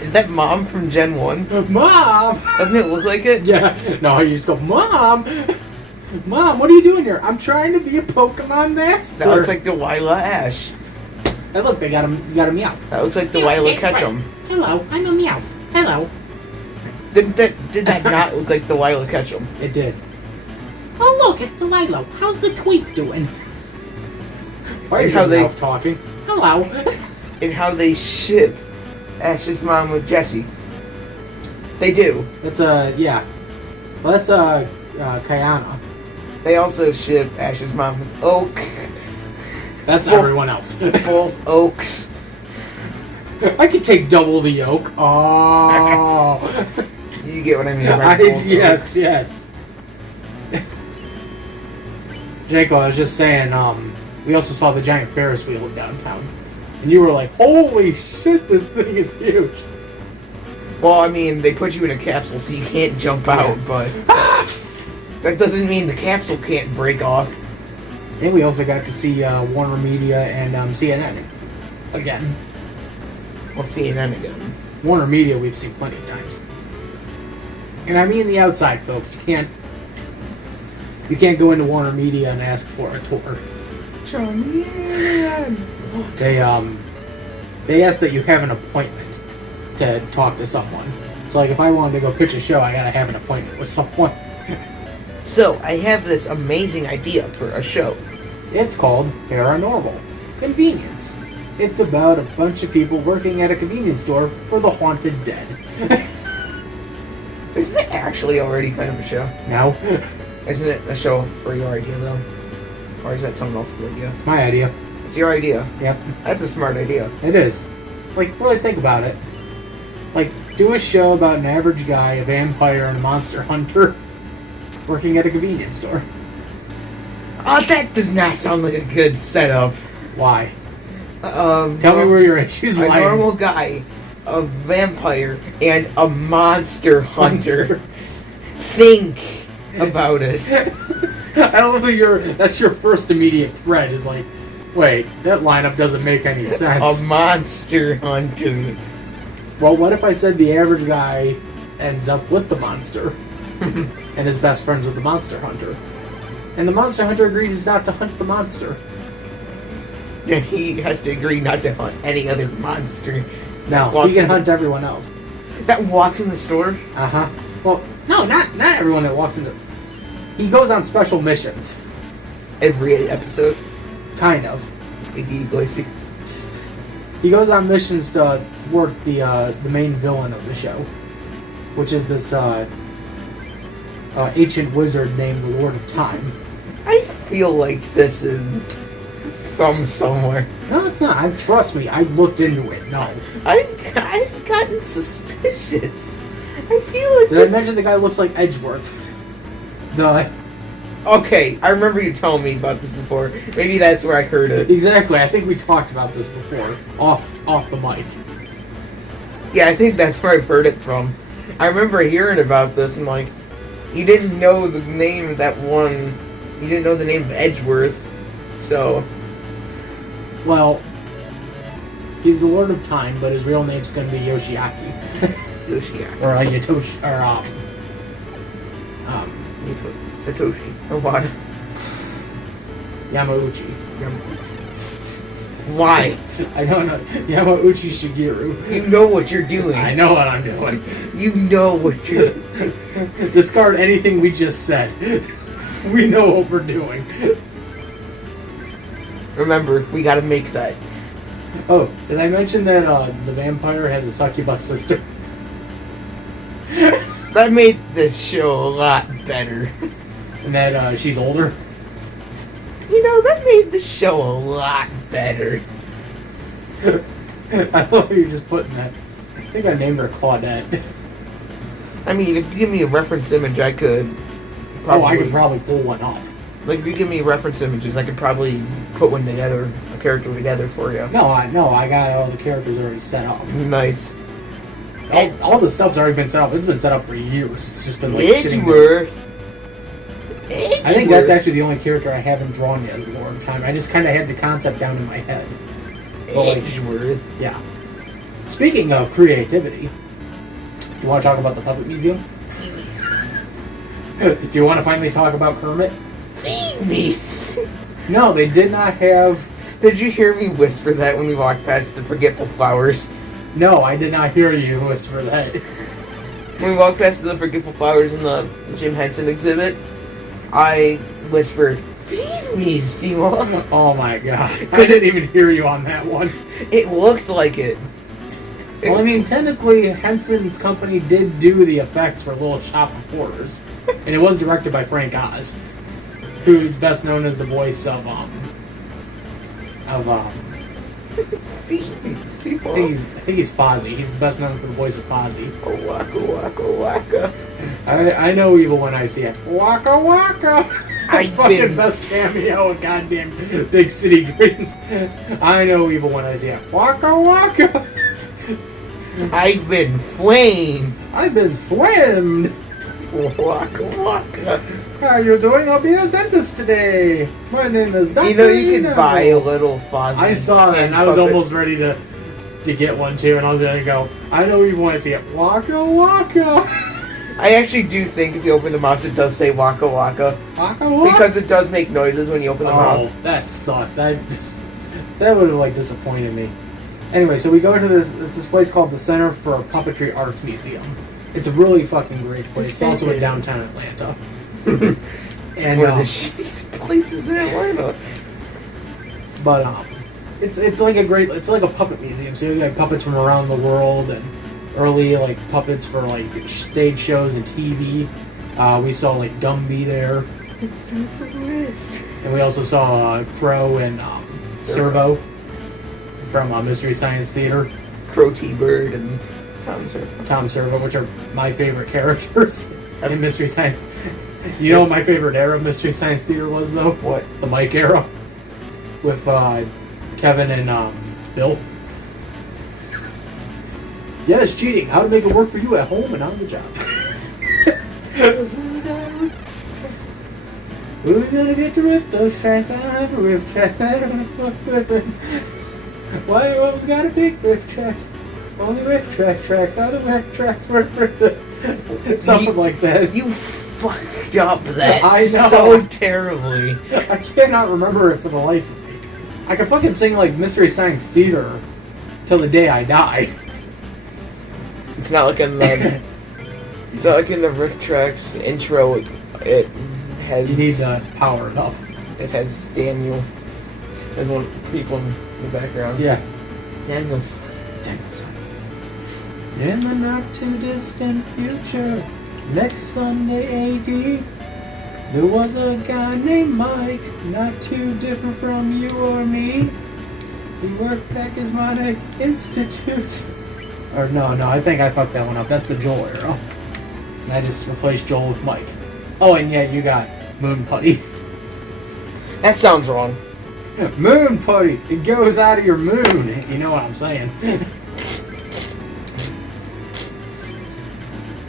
Is that Mom from Gen 1? hello. Mom! Doesn't it look like it? Yeah. No, you just go, Mom! Mom, what are you doing here? I'm trying to be a Pokemon master. That looks like Delilah Ash. Hey, look, you got a meow. That looks like Delilah Ketchum. Hello, I'm a meow. Hello. Did that not look like Delilah Ketchum? It did. Oh, look, it's Delilah. How's the tweet doing? Why And is how your they- mouth talking? Hello. And how they ship Ash's mom with Jessie. They do. That's yeah. Well, that's Kayana. They also ship Ash's mom with Oak. That's Well- everyone else. Both Oaks. I could take double the yolk. Oh. You get what I mean? Right? Both Yes, Oaks. yes. Janko, I was just saying, we also saw the giant Ferris wheel downtown. And you were like, holy shit, this thing is huge. Well, I mean, they put you in a capsule so you can't jump out, but that doesn't mean the capsule can't break off. And we also got to see Warner Media and CNN again. We'll see it then again. Warner Media we've seen plenty of times. And I mean the outside folks. You can't go into Warner Media and ask for a tour. They ask that you have an appointment to talk to someone. So like if I wanted to go pitch a show, I gotta have an appointment with someone. So, I have this amazing idea for a show. It's called Paranormal Convenience. It's about a bunch of people working at a convenience store for the haunted dead. Isn't it actually already kind of a show? No. Isn't it a show for your idea, though? Or is that someone else's idea? It's my idea. It's your idea. Yep. That's a smart idea. It is. Like, really think about it. Like, do a show about an average guy, a vampire, and a monster hunter working at a convenience store. Oh, that does not sound like a good setup. Why? Tell Tell me where your issues a lie. normal guy, a vampire, and a monster hunter. Think about it. I don't think that's your first immediate threat is like, wait, that lineup doesn't make any sense. A monster hunter. Well, what if I said the average guy ends up with the monster and is best friends with the monster hunter? And the monster hunter agrees not to hunt the monster. Then he has to agree not to hunt any other monster. No, he can hunt everyone else. That walks in the store? Uh-huh. Well, no, not everyone that walks in the... He goes on special missions. Every episode? Kind of. Iggy Blazing. He goes on missions to thwart the main villain of the show, which is this ancient wizard named the Lord of Time. I feel like this is from somewhere. No, it's not. Trust me, I've looked into it. No. I've gotten suspicious. I feel like Did I mention the guy looks like Edgeworth? Okay, I remember you telling me about this before. Maybe that's where I heard it. Exactly. I think we talked about this before, off the mic. Yeah, I think that's where I've heard it from. I remember hearing about this and like, you didn't know the name of that one. You didn't know the name of Edgeworth, so. Well, he's the Lord of Time, but his real name's going to be Yoshiaki. Yoshiaki. Or Yatoshi, or Satoshi. Iwata. Yamauchi. Why? I don't know. Yamauchi Shigeru. You know what you're doing. I know what I'm doing. You know what you're doing. Discard anything we just said. We know what we're doing. Remember, we gotta make that. Oh, did I mention that the vampire has a succubus sister? That made this show a lot better. And that she's older? You know, that made the show a lot better. I thought you were just putting that. I think I named her Claudette. I mean, if you give me a reference image, I could probably... Oh, I could probably pull one off. Like, if you give me reference images, I could probably put one together, a character together for you. No, I got all the characters already set up. Nice. All the stuff's already been set up. It's been set up for years. It's just been like sitting there. Edgeworth. I think that's actually the only character I haven't drawn yet as the Lord of Time. I just kind of had the concept down in my head. Edgeworth. Yeah. Speaking of creativity, you want to talk about the Puppet Museum? Do you want to finally talk about Kermit? Feed me. No, they did not have... Did you hear me whisper that when we walked past the Forgetful Flowers? No, I did not hear you whisper that. When we walked past the Forgetful Flowers in the Jim Henson exhibit, I whispered, "Feed me, Seymour." Oh my god. I didn't even hear you on that one. It looked like it. Well, I mean, technically, Henson's company did do the effects for Little Shop of Horrors. And it was directed by Frank Oz, who's best known as the voice of Feed me, Seymour. I think he's Fozzie. He's the best known for the voice of Fozzie. Oh, waka, waka, waka. I know evil when I see it. Waka waka! The fucking best cameo of goddamn Big City Greens. I know evil when I see it. Waka waka! I've been flamed. I've been flammed! Waka, waka. How are you doing? I'll be a dentist today. My name is Dr. You know, you can buy a little Fozzie. I saw that and I was almost ready to get one too, and I was gonna go, I know evil when I see it. Waka waka! I actually do think if you open the mouth, it does say Waka Waka. Waka Waka? Because it does make noises when you open the mouth. Oh, that sucks. That would have like disappointed me. Anyway, so we go to this place called the Center for Puppetry Arts Museum. It's a really fucking great place. It's also in downtown Atlanta. And one of the shittiest places in Atlanta. But it's like a puppet museum. So you have puppets from around the world and early like puppets for like stage shows and TV. We saw like Gumby there. It's time for Rift. And we also saw Crow and Servo from Mystery Science Theater. Crow T-Bird and Tom Servo, which are my favorite characters in Mystery Science. You know what my favorite era of Mystery Science Theater was, though? What? The Mike era. With Kevin and Bill. Yeah, it's cheating. How to make it work for you at home and on the job. We're gonna get to riff those tracks. I don't have a riff track. I don't have a Why you always gotta pick riff tracks? Only riff tracks are the riff tracks for something like that. You fucked up that I know. so terribly. I cannot remember it for the life of me. I can fucking sing like Mystery Science Theater till the day I die. It's not like in the riff tracks intro. It has. You need to power it up. It has Daniel as one people in the background. Yeah. Daniel's. In the not too distant future, next Sunday AD, there was a guy named Mike, not too different from you or me. He worked back as Monic Institute. Or no, I think I fucked that one up. That's the Joel era. And I just replaced Joel with Mike. Oh, and yeah, you got Moon Putty. That sounds wrong. Moon Putty! It goes out of your moon, if you know what I'm saying.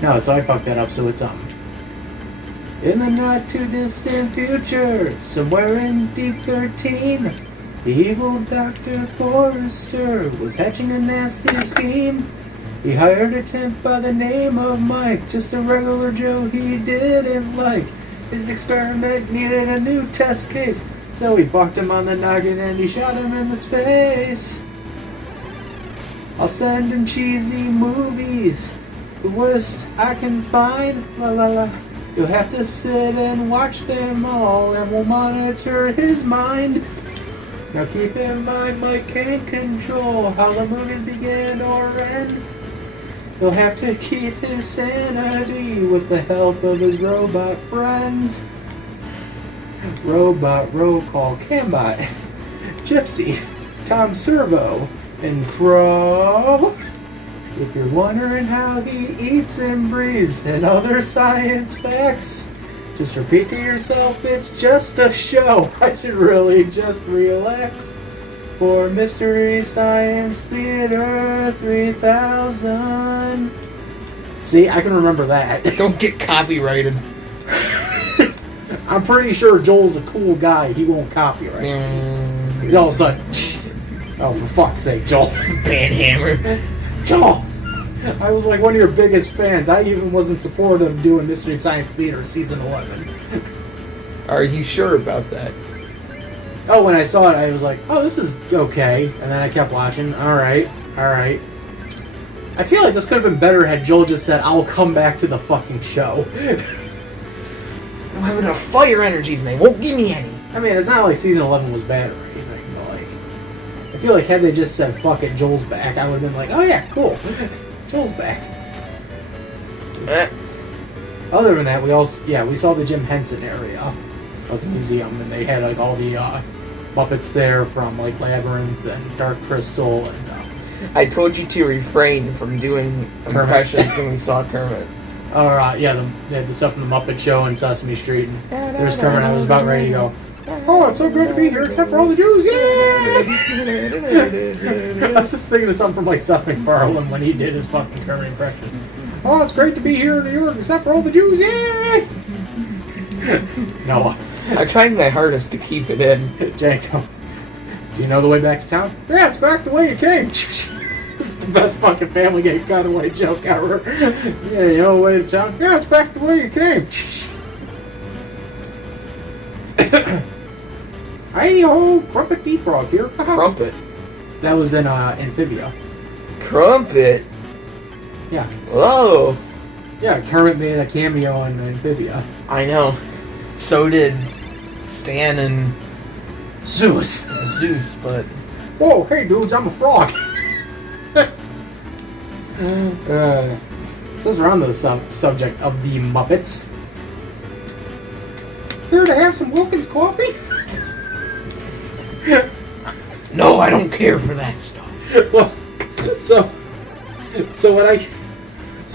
No, so I fucked that up, so it's in the not too distant future, somewhere in Deep 13, the evil Dr. Forrester was hatching a nasty scheme. He hired a temp by the name of Mike, just a regular Joe he didn't like. His experiment needed a new test case, so he bucked him on the noggin and he shot him into space. I'll send him cheesy movies, the worst I can find, la la la. You'll have to sit and watch them all, and we'll monitor his mind. Now keep in mind, Mike can't control how the movies begin or end. He'll have to keep his sanity with the help of his robot friends. Robot roll call Cambot, Gypsy, Tom Servo, and Crow. If you're wondering how he eats and breathes and other science facts, just repeat to yourself, it's just a show. I should really just relax. For Mystery Science Theater 3000. See, I can remember that. Don't get copyrighted. I'm pretty sure Joel's a cool guy. He won't copyright. All of a sudden, oh, for fuck's sake, Joel. Banhammer. Joel! I was like one of your biggest fans. I even was in support of doing Mystery Science Theater Season 11. Are you sure about that? Oh, when I saw it, I was like, oh, this is okay. And then I kept watching. Alright. I feel like this could have been better had Joel just said, I'll come back to the fucking show. I don't have enough fire energies and they won't give me any. I mean, it's not like Season 11 was bad or anything, but like, I feel like had they just said, fuck it, Joel's back, I would have been like, oh yeah, cool. Joel's back. Other than that, we saw the Jim Henson area of the museum, and they had like all the Muppets there from like Labyrinth and Dark Crystal and I told you to refrain from doing impressions when we saw Kermit. they had the stuff from the Muppet Show and Sesame Street, and there's Kermit. I was about ready to go, oh, it's so good to be here, except for all the Jews, yay! I was just thinking of something from like Seth MacFarlane when he did his fucking Kermit impression. Oh, it's great to be here in New York, except for all the Jews, yay! Noah. I tried my hardest to keep it in. Janko. Do you know the way back to town? Yeah, it's back the way you came. This is the best fucking Family Guy cutaway joke ever. Yeah, you know what it sounds? Yeah, it's back the way you came. Hey, old Crumpet D-Frog here. Crumpet. That was in Amphibia. Crumpet? Yeah. Whoa! Yeah, Kermit made a cameo in Amphibia. I know. So did Stan and Zeus. Zeus, but... Whoa, hey dudes, I'm a frog. Since we're on the subject of the Muppets, here to have some Wilkins coffee? No, I don't care for that stuff. Well, so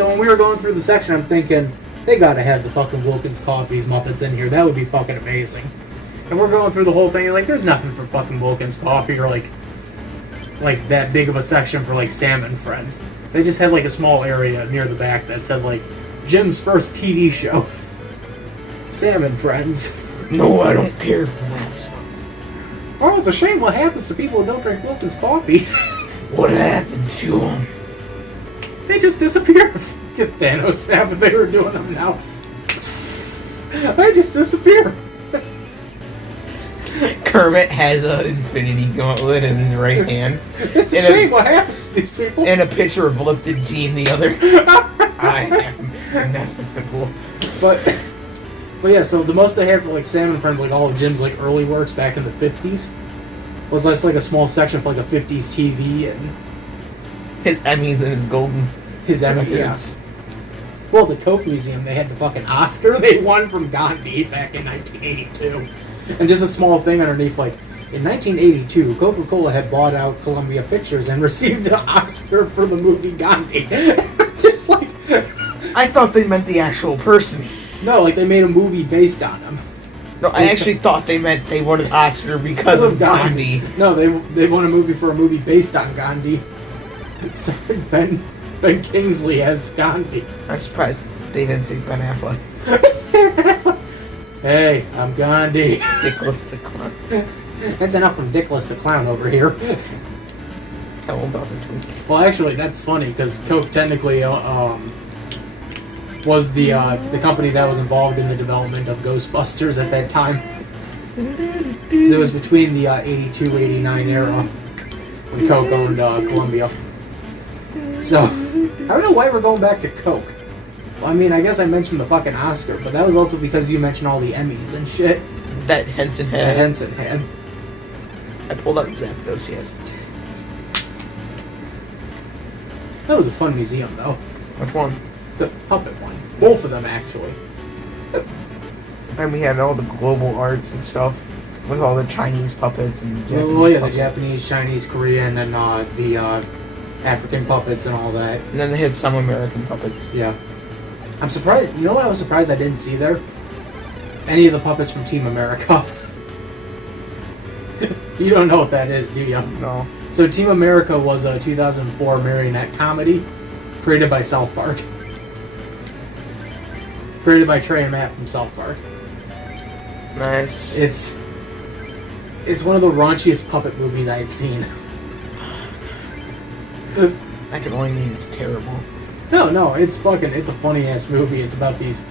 when we were going through the section, I'm thinking they gotta have the fucking Wilkins Coffee's Muppets in here. That would be fucking amazing. And we're going through the whole thing, and like, there's nothing for fucking Wilkins Coffee or like that big of a section for like Sam and Friends. They just had like a small area near the back that said like Jim's first TV show, Sam and Friends. No, I don't care for that stuff. Oh, it's a shame what happens to people who don't drink Wilkins Coffee. What happens to them? They just disappear. Get Thanos snap if they were doing them now. They just disappear. Kermit has an infinity gauntlet in his right hand. It's a shame what happens to these people. And a picture of Lipton Tea in the other. I am inevitable. But yeah, so the most they had for like Sam and Friends, like all of Jim's like early works back in the 50s, was just like a small section for like a 50s TV and his Emmys and his golden. His Emmy, yes. Well, the Coke Museum, they had the fucking Oscar they won from Gandhi back in 1982. And just a small thing underneath, like, in 1982, Coca-Cola had bought out Columbia Pictures and received an Oscar for the movie Gandhi. Just like... I thought they meant the actual person. No, like they made a movie based on him. No, I actually thought they meant they won an Oscar because of Gandhi. No, they won a movie for a movie based on Gandhi. Starring Ben Kingsley as Gandhi. I'm surprised they didn't say Ben Affleck. Hey, I'm Gandhi. Dickless the Clown. That's enough from Dickless the Clown over here. Tell him about the tweet. Well, actually, that's funny because Coke technically was the company that was involved in the development of Ghostbusters at that time. It was between the 82-89 era when Coke owned Columbia. So, I don't know why we're going back to Coke. Well, I mean, I guess I mentioned the fucking Oscar, but that was also because you mentioned all the Emmys and shit. That Henson had. That Henson had. I pulled out Zapdos, yes. That was a fun museum, though. Which one? The puppet one. Both of them, actually. Then we had all the global arts and stuff. With all the Chinese puppets and Japanese the puppets. Japanese, Chinese, Korean, and the African puppets and all that. And then they had some American puppets. Yeah. I'm surprised. You know what I was surprised I didn't see there? Any of the puppets from Team America. You don't know what that is, do you? No. So Team America was a 2004 marionette comedy created by South Park. Created by Trey and Matt from South Park. Nice. It's one of the raunchiest puppet movies I had seen. That can only mean it's terrible. No, it's a funny ass movie. It's about these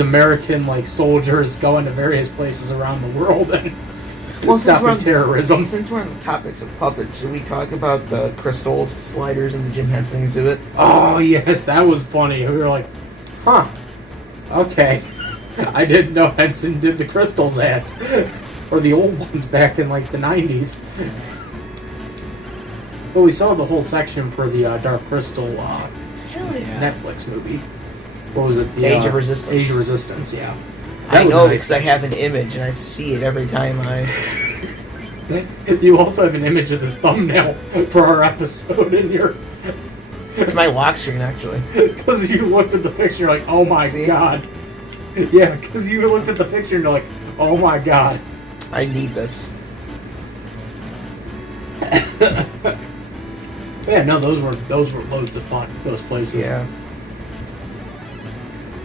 American like soldiers going to various places around the world and stopping terrorism. Since we're on the topics of puppets, should we talk about the crystals, sliders, in the Jim Henson exhibit? Oh yes, that was funny. We were like, huh, okay. I didn't know Henson did the crystals ads. Or the old ones back in like the 90s. Well, we saw the whole section for the Dark Crystal Hell yeah. Netflix movie. What was it? The Age of Resistance. Age of Resistance, yeah. I That was know nice. because I have an image and I see it every time I... You also have an image of this thumbnail for our episode in your... It's my lock screen, actually. Because you looked at the picture you're like, oh my god. Yeah, because you looked at the picture and you're like, oh my god. I need this. Yeah, no, those were loads of fun, those places. Yeah.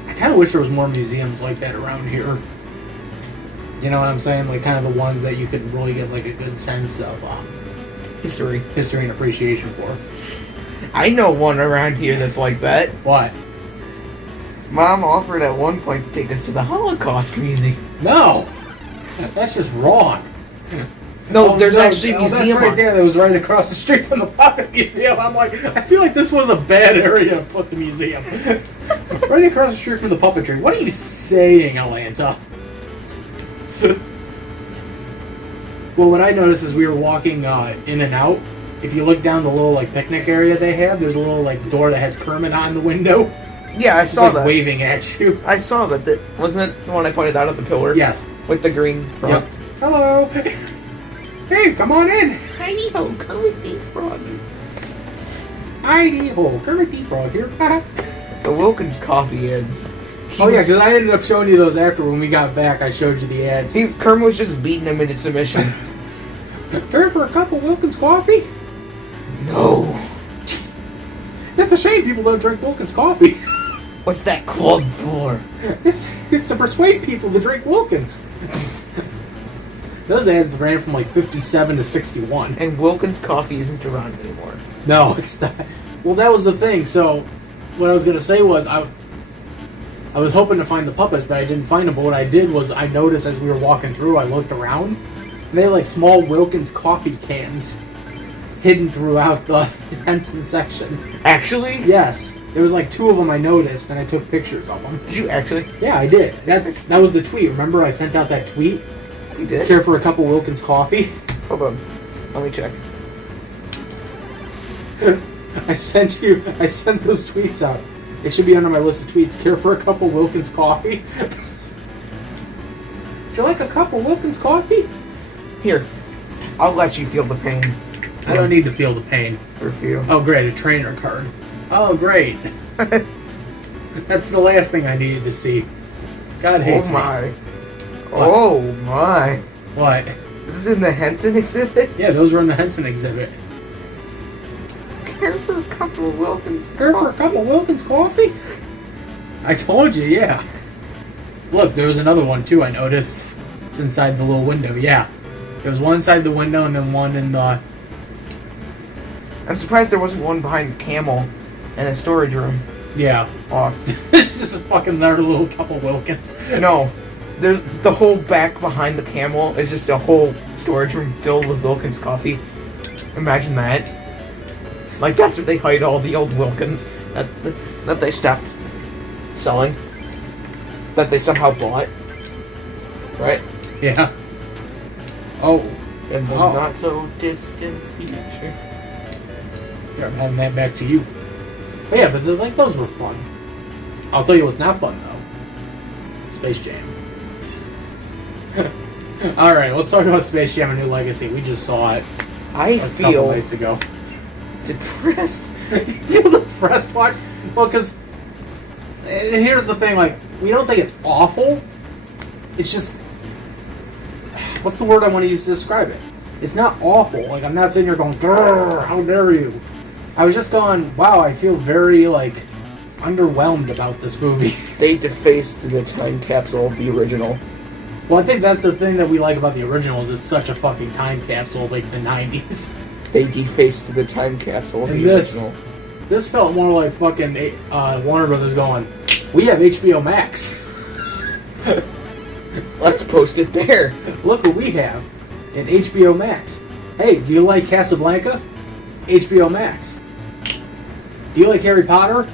I kind of wish there was more museums like that around here. You know what I'm saying? Like, kind of the ones that you could really get, like, a good sense of History. history and appreciation for. I know one around here that's like that. What? Mom offered at one point to take us to the Holocaust Museum. No! That's just wrong. No, there's actually a museum. That's right there. That was right across the street from the Puppet Museum. I'm like, I feel like this was a bad area to put the museum. Right across the street from the puppetry. What are you saying, Atlanta? Well, what I noticed as we were walking in and out, if you look down the little like picnic area they have, there's a little like door that has Kermit on the window. Yeah, I saw that. Waving at you. I saw that. Wasn't it the one I pointed out at the pillar? Yes. With the green front. Yep. Hello. Hey, come on in. Heidi ho, Kermit the Frog. Heidi ho, Kermit the Frog here. The Wilkins Coffee ads. Oh yeah, because I ended up showing you those after when we got back. I showed you the ads. See, Kermit was just beating him into submission. Care for a cup of Wilkins coffee? No. That's a shame people don't drink Wilkins coffee. What's that club for? It's to persuade people to drink Wilkins. Those ads ran from like 57 to 61. And Wilkins Coffee isn't around anymore. No, it's not. Well, that was the thing. So, what I was going to say was I was hoping to find the puppets, but I didn't find them. But what I did was I noticed as we were walking through, I looked around, and they had like small Wilkins coffee cans hidden throughout the Henson section. Actually? Yes. There was like 2 of them I noticed, and I took pictures of them. Did you actually? Yeah, I did. That was the tweet. Remember I sent out that tweet? You did? Care for a cup of Wilkins coffee? Hold on. Let me check. I sent those tweets out. It should be under my list of tweets. Care for a cup of Wilkins coffee? Would you like a cup of Wilkins coffee? Here. I'll let you feel the pain. I don't need to feel the pain. For a few. Oh great, a trainer card. Oh great. That's the last thing I needed to see. God hates me. Oh my. Oh my. What? This is in the Henson exhibit? Yeah, those were in the Henson exhibit. Care for a cup of Wilkins Care for a cup of Wilkins coffee? I told you, yeah. Look, there was another one too I noticed. It's inside the little window, yeah. There was one inside the window and then one in the... I'm surprised there wasn't one behind the camel in a storage room. Yeah. Off. It's just a fucking another little cup of Wilkins. No. There's the whole back behind the camel is just a whole storage room filled with Wilkins coffee. Imagine that. Like, that's where they hide all the old Wilkins that they stopped selling. That they somehow bought. Right? Yeah. Oh. In the not so distant future. Here, I'm handing that back to you. But yeah, but like those were fun. I'll tell you what's not fun though. Space Jam. Alright, let's talk about Space Jam: A New Legacy. We just saw it I a couple feel nights ago. depressed. You feel depressed watch? Well, because here's the thing, like, we don't think it's awful. It's just, what's the word I want to use to describe it? It's not awful. Like, I'm not sitting here going, grrr, how dare you? I was just going, wow, I feel very, like, underwhelmed about this movie. They defaced the time capsule of the original. Well, I think that's the thing that we like about the original is it's such a fucking time capsule of, like, the 90s. They defaced the time capsule of And the original. This felt more like fucking Warner Brothers going, we have HBO Max. Let's post it there. Look what we have in HBO Max. Hey, do you like Casablanca? HBO Max. Do you like Harry Potter?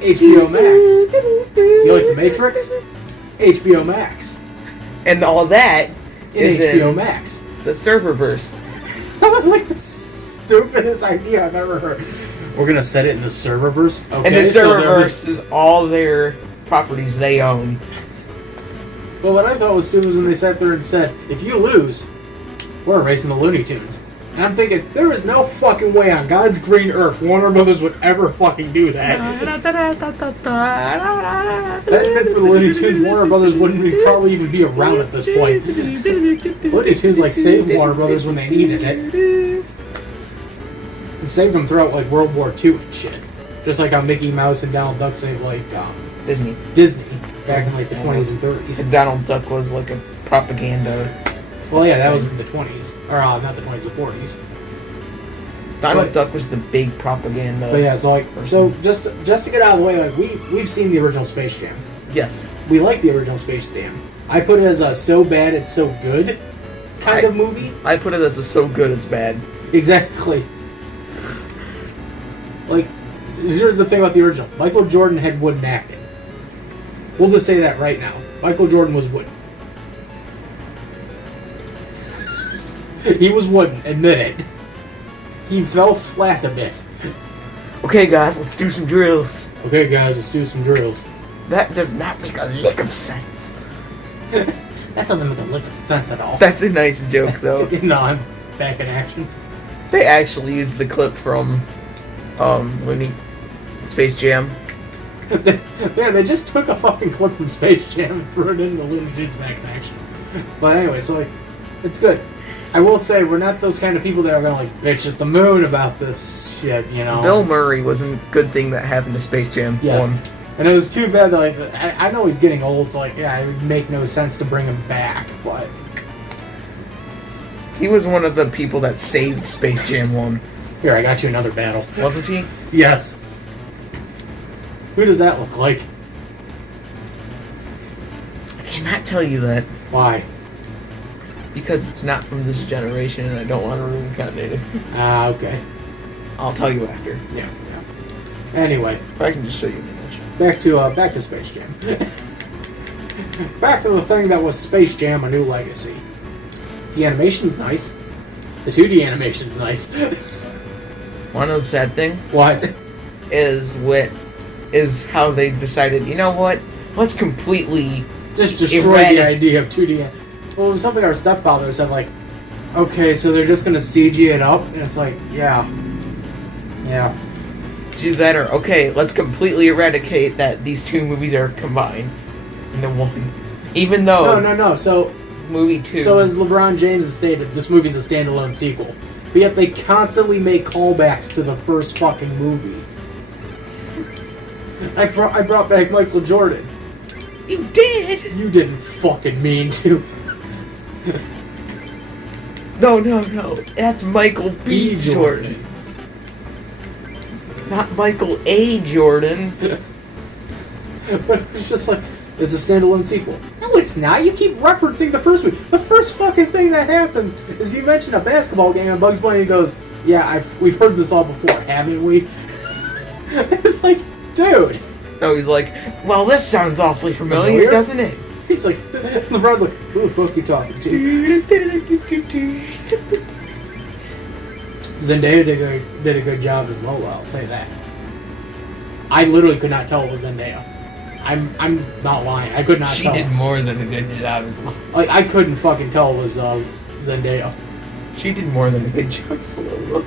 HBO Max. Do you like The Matrix? HBO Max. And all that is HBO in Max. the serververse. That was like the stupidest idea I've ever heard. We're gonna set it in the serververse. Okay, And the so serververse is all their properties they own. Well, what I thought was stupid was when they sat there and said, if you lose, we're erasing the Looney Tunes. And I'm thinking, there is no fucking way on God's green earth Warner Brothers would ever fucking do that. That meant for the Looney Tunes, Warner Brothers wouldn't probably even be around at this point. Looney Tunes like saved Warner Brothers when they needed it. And saved them throughout like World War II and shit. Just like how Mickey Mouse and Donald Duck saved like Disney. back in like the 20s and 30s. And Donald Duck was like a propaganda. Well, yeah, that was in the 20s. Or, not the 20s, the 40s. Donald Duck was the big propaganda. But yeah, so just to get out of the way, like we've seen the original Space Jam. Yes. We like the original Space Jam. I put it as a so bad it's so good kind of movie. I put it as a so good it's bad. Exactly. Like, here's the thing about the original. Michael Jordan had wooden acting. We'll just say that right now. Michael Jordan was wooden. He was wooden, admit it. He fell flat a bit. Okay, guys, let's do some drills. Okay, guys, let's do some drills. That does not make a lick of sense. That doesn't make a lick of sense at all. That's a nice joke, though. No, I'm back in action. They actually used the clip from Space Jam. Yeah, they just took a fucking clip from Space Jam and threw it into Looney Tunes back in action. But anyway, so like, it's good. I will say, we're not those kind of people that are gonna like bitch at the moon about this shit, you know. Bill Murray was a good thing that happened to Space Jam 1. And it was too bad that, like, I know he's getting old, so, like, yeah, it would make no sense to bring him back, but... He was one of the people that saved Space Jam 1. Here, I got you another battle. Wasn't he? Yes. Who does that look like? I cannot tell you that. Why? Because it's not from this generation, and I don't want to ruin continuity. Ah, okay. I'll tell you after. Yeah. Anyway. I can just show you an image. Back to Space Jam. Back to the thing that was Space Jam: A New Legacy. The animation's nice. The 2D animation's nice. Want to know the sad thing? What? Is how they decided, you know what? Let's completely just destroy the idea of 2D. Well, it was something our stepfather said, like, okay, so they're just gonna CG it up? And it's like, yeah. Do that, or okay, let's completely eradicate that these two movies are combined into one. Even though No. So movie 2. So as LeBron James has stated, this movie's a standalone sequel. But yet they constantly make callbacks to the first fucking movie. I brought back Michael Jordan. You did. You didn't fucking mean to. No. That's Michael B. Jordan. Not Michael A. Jordan. But it's just like, it's a standalone sequel. No, it's not. You keep referencing the first movie. The first fucking thing that happens is you mention a basketball game and Bugs Bunny goes, yeah, we've heard this all before, haven't we? It's like, dude. No, he's like, well, this sounds awfully familiar, doesn't it? He's like, LeBron's like, who the fuck are you talking to? Zendaya did a good job as Lola, I'll say that. I literally could not tell it was Zendaya. I'm not lying. I could not tell. She did more than a good job as Lola. Like, I couldn't fucking tell it was Zendaya. She did more than a good job as Lola.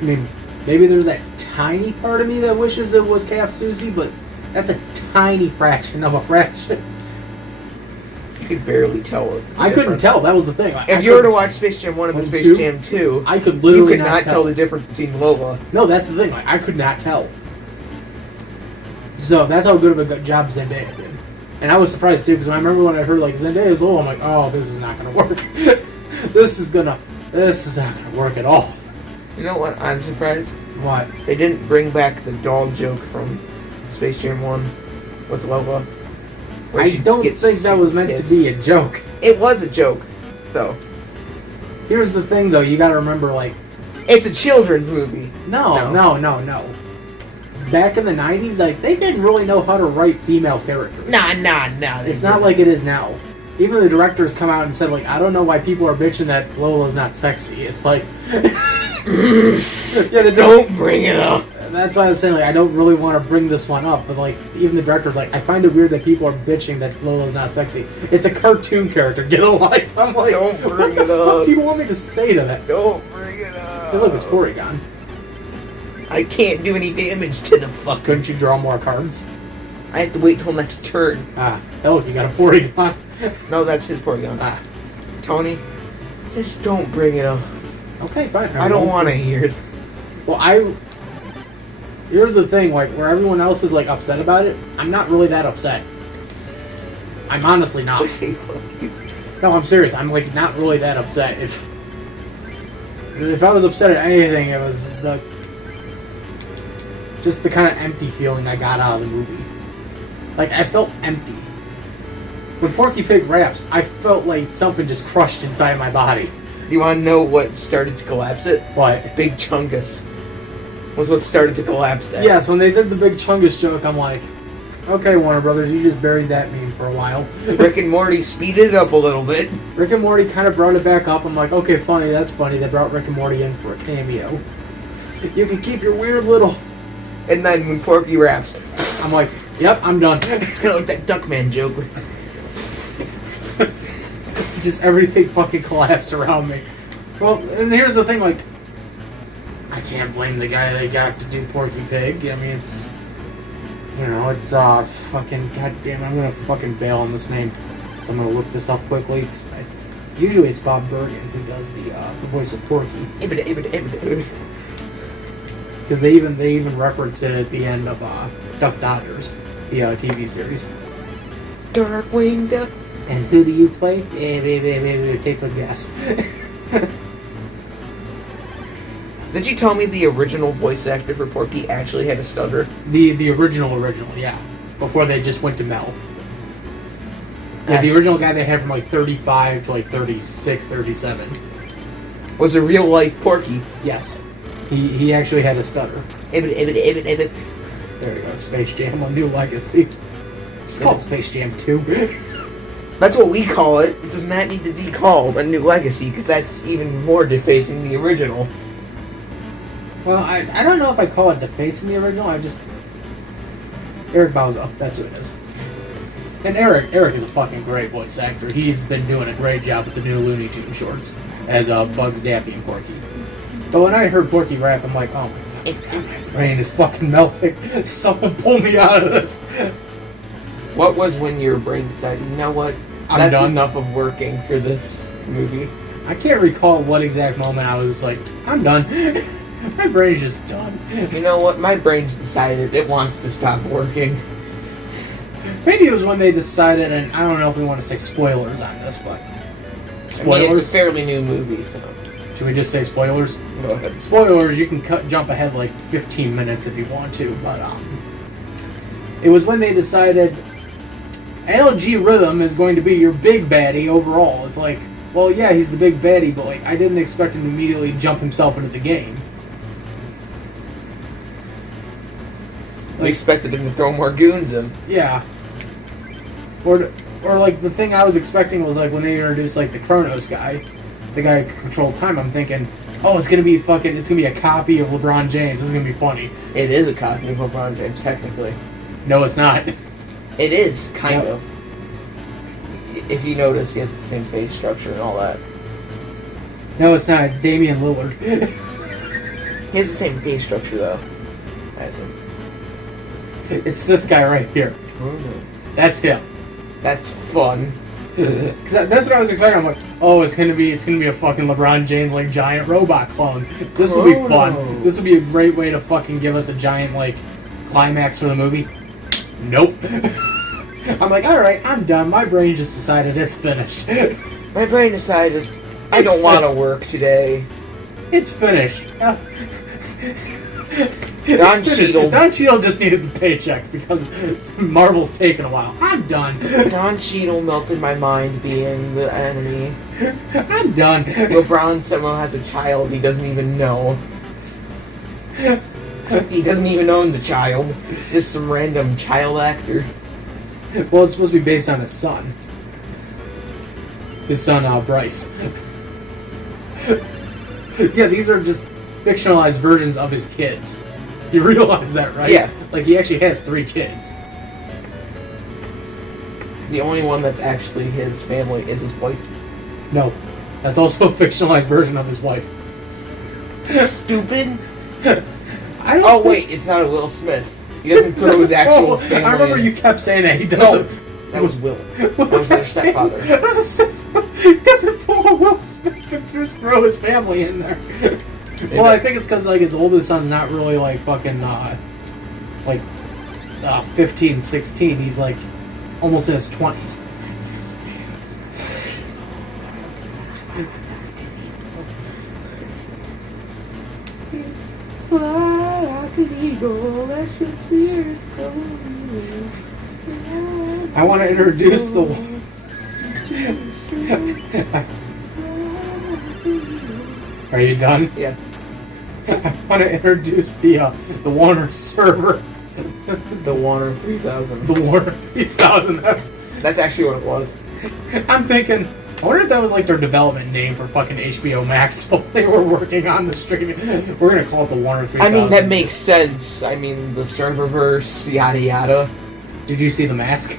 I mean, maybe there's that tiny part of me that wishes it was Calf Susie, but that's a tiny fraction of a fraction. You could barely tell it. I couldn't tell. That was the thing. If you were to watch Space Jam 1 and Space Jam 2, I could literally you could not tell the difference between Lola. No, that's the thing. Like, I could not tell. So that's how good of a job Zendaya did. And I was surprised too, because I remember when I heard like Zendaya's Lola, I'm like, oh, this is not gonna work. This is not gonna work at all. You know what? I'm surprised. What? They didn't bring back the dog joke from Space Jam 1 with Lola. I don't think that was meant to be a joke. It was a joke, though. Here's the thing, though. You gotta remember, like... It's a children's movie. No. Back in the 90s, like, they didn't really know how to write female characters. Nah. It's not like it is now. Even the directors come out and said, like, I don't know why people are bitching that Lola's not sexy. It's like... yeah, don't bring it up. That's why I was saying, like, I don't really want to bring this one up, but, like, even the director's like, I find it weird that people are bitching that Lola's not sexy. It's a cartoon character. Get a life. I'm like, don't bring what the fuck do you want me to say to that? Don't bring it up. Hey, look, it's Porygon. I can't do any damage to the fuck. Couldn't you draw more cards? I have to wait till next turn. Ah, hell, you got a Porygon. No, that's his Porygon. Ah. Tony, just don't bring it up. Okay, fine. I don't want to hear it. Well, here's the thing, like, where everyone else is, like, upset about it, I'm not really that upset. I'm honestly not. Okay, fuck you. No, I'm serious. I'm, like, not really that upset if... If I was upset at anything, it was just the kind of empty feeling I got out of the movie. Like, I felt empty. When Porky Pig raps, I felt like something just crushed inside my body. Do you want to know what started to collapse it? What? Big Chungus was what started to collapse that. Yes, when they did the Big Chungus joke, I'm like, okay, Warner Brothers, you just buried that meme for a while. Rick and Morty speeded it up a little bit. Rick and Morty kind of brought it back up. I'm like, okay, funny, that's funny. They brought Rick and Morty in for a cameo. You can keep your weird little... And then when Porky raps, I'm like, yep, I'm done. it's kind of like that Duckman joke. Just everything fucking collapsed around me. Well, and here's the thing, like, I can't blame the guy that got to do Porky Pig. I mean, it's, you know, it's, fucking, goddamn, I'm gonna fucking bail on this name. So I'm gonna look this up quickly, because usually it's Bob Bergen who does the voice of Porky. Because they even reference it at the end of, Duck Dodgers, the, TV series. Darkwing Duck. And who do you play? Take a guess. Did you tell me the original voice actor for Porky actually had a stutter? The original, yeah. Before they just went to Mel. Yeah, the original guy they had from like 35 to like 36, 37. Was a real life Porky. Yes. He actually had a stutter. There we go, Space Jam, A New Legacy. It's called Space Jam 2. That's what we call it. It does not need to be called A New Legacy, because that's even more defacing the original. Well, I don't know if I call it defacing the original, Eric Bauza, that's who it is. And Eric is a fucking great voice actor. He's been doing a great job with the new Looney Tunes shorts as Bugs, Daffy, and Porky. But when I heard Porky rap, I'm like, oh my god, my brain is fucking melting. Someone pull me out of this. What was when your brain decided, you know what? I'm done. Enough of working for this movie. I can't recall what exact moment I was like, I'm done. My brain's just done. You know what? My brain's decided it wants to stop working. Maybe it was when they decided, and I don't know if we want to say spoilers on this, but... Spoilers? I mean, it's a fairly new movie, so... Should we just say spoilers? Go ahead. Spoilers, you can jump ahead like 15 minutes if you want to, but it was when they decided LG Rhythm is going to be your big baddie overall. It's like, well, yeah, he's the big baddie, but like I didn't expect him to immediately jump himself into the game. We expected him to throw more goons in. Yeah. Or like the thing I was expecting was like when they introduced like the Kronos guy, the guy who could control time. I'm thinking, oh, it's gonna be a copy of LeBron James. This is gonna be funny. It is a copy of LeBron James, technically. No, it's not. It is kind of. If you notice, he has the same face structure and all that. No, it's not. It's Damian Lillard. He has the same face structure though. As him. It's this guy right here. Mm-hmm. That's him. That's fun. Cause that's what I was expecting. I'm like, oh, it's gonna be a fucking LeBron James like giant robot clone. This will be fun. This will be a great way to fucking give us a giant like climax for the movie. Nope. I'm like, all right, I'm done. My brain just decided it's finished. My brain decided I don't want to work today. It's finished. Don Cheadle just needed the paycheck because Marvel's taking a while. I'm done. Don Cheadle melted my mind being the enemy. I'm done. LeBron somehow has a child he doesn't even know. He doesn't even own the child. Just some random child actor. Well, it's supposed to be based on his son. His son, Bryce. Yeah, these are just fictionalized versions of his kids. You realize that, right? Yeah. Like, he actually has 3 kids. The only one that's actually his family is his wife. No. That's also a fictionalized version of his wife. Stupid? Wait, it's not a Will Smith. He doesn't throw his actual family I remember in. you kept saying that. He doesn't. No, that was Will. That was their stepfather. He doesn't pull a Will Smith and just throw his family in there. Well, I think it's because like his oldest son's not really like fucking 15, 16. He's like almost in his 20s. I want to introduce the. Are you done? Yeah. I want to introduce the Warner server. The Warner 3000. The Warner 3000. That's actually what it was. I'm thinking, I wonder if that was like their development name for fucking HBO Max while they were working on the streaming. We're gonna call it the Warner 3000. I mean, that makes sense. I mean, the serververse, yada yada. Did you see the mask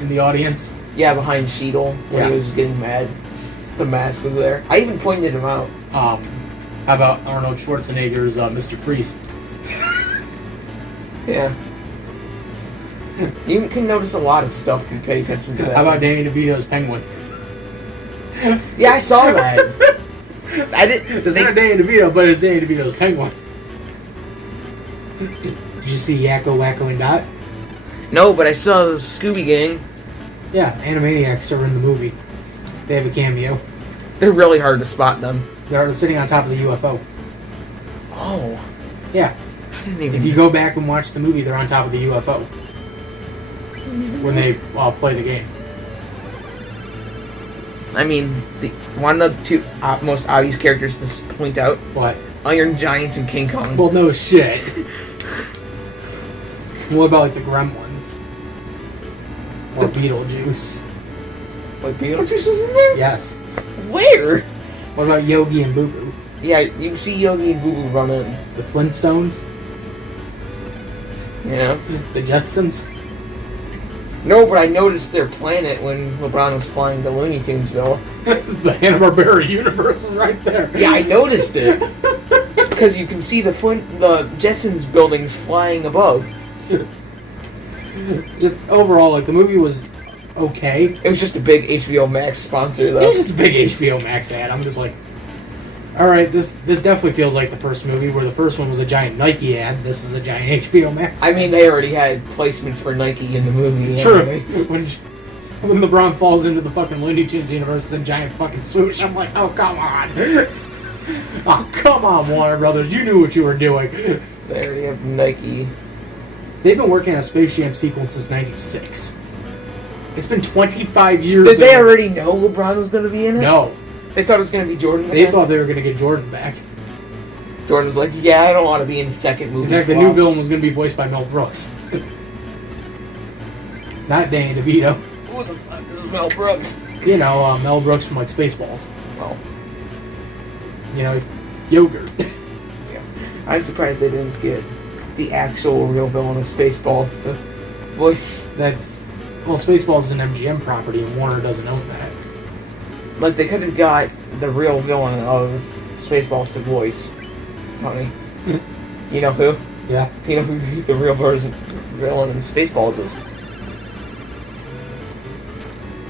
in the audience? Yeah, behind Cheadle, when Yeah. he was getting mad. The mask was there. I even pointed him out. How about Arnold Schwarzenegger's Mr. Freeze? Yeah. You can notice a lot of stuff if you pay attention to that. How about Danny DeVito's Penguin? Yeah, I saw that. I didn't. It's not Danny DeVito, but it's Danny DeVito's Penguin. Did you see Yakko, Wacko, and Dot? No, but I saw the Scooby Gang. Yeah, Animaniacs are in the movie. They have a cameo. They're really hard to spot them. They're sitting on top of the UFO. Oh. Yeah. I didn't even. If you go back and watch the movie, they're on top of the UFO when they play the game. I mean, one of the two most obvious characters to point out: What? Iron Giant and King Kong. Well, no shit. What about like the Gremlins? Or Beetlejuice? Like Beetlejuice was in there? Yes. Where? What about Yogi and Boo Boo? Yeah, you can see Yogi and Boo Boo run in. The Flintstones? Yeah. The Jetsons? No, but I noticed their planet when LeBron was flying to Looney Tunesville. The Hanna-Barbera universe is right there. Yeah, I noticed it. Because you can see the Jetsons buildings flying above. Just overall, like, the movie was okay. It was just a big HBO Max sponsor, though. It was just a big HBO Max ad. I'm just like, alright, this definitely feels like the first movie, where the first one was a giant Nike ad. This is a giant HBO Max ad. I mean, they already had placements for Nike in the movie. True. Anyways. When LeBron falls into the fucking Looney Tunes universe, it's a giant fucking swoosh. I'm like, oh, come on. Oh, come on, Warner Brothers. You knew what you were doing. They already have Nike. They've been working on a Space Jam sequel since '96. It's been 25 years. Did they already know LeBron was going to be in it? No. They thought it was going to be Jordan They again? thought they were going to get Jordan back. Jordan was like, yeah, I don't want to be in the second movie. In fact, the new villain was going to be voiced by Mel Brooks. Not Danny DeVito. Who the fuck is Mel Brooks? You know, Mel Brooks from, like, Spaceballs. Oh. You know, yogurt. Yeah. I'm surprised they didn't get the actual real villain of Spaceballs to voice. Well, Spaceballs is an MGM property, and Warner doesn't own that. Like, they could have got the real villain of Spaceballs to voice. Funny. You know who? Yeah. You know who the real villain in Spaceballs is?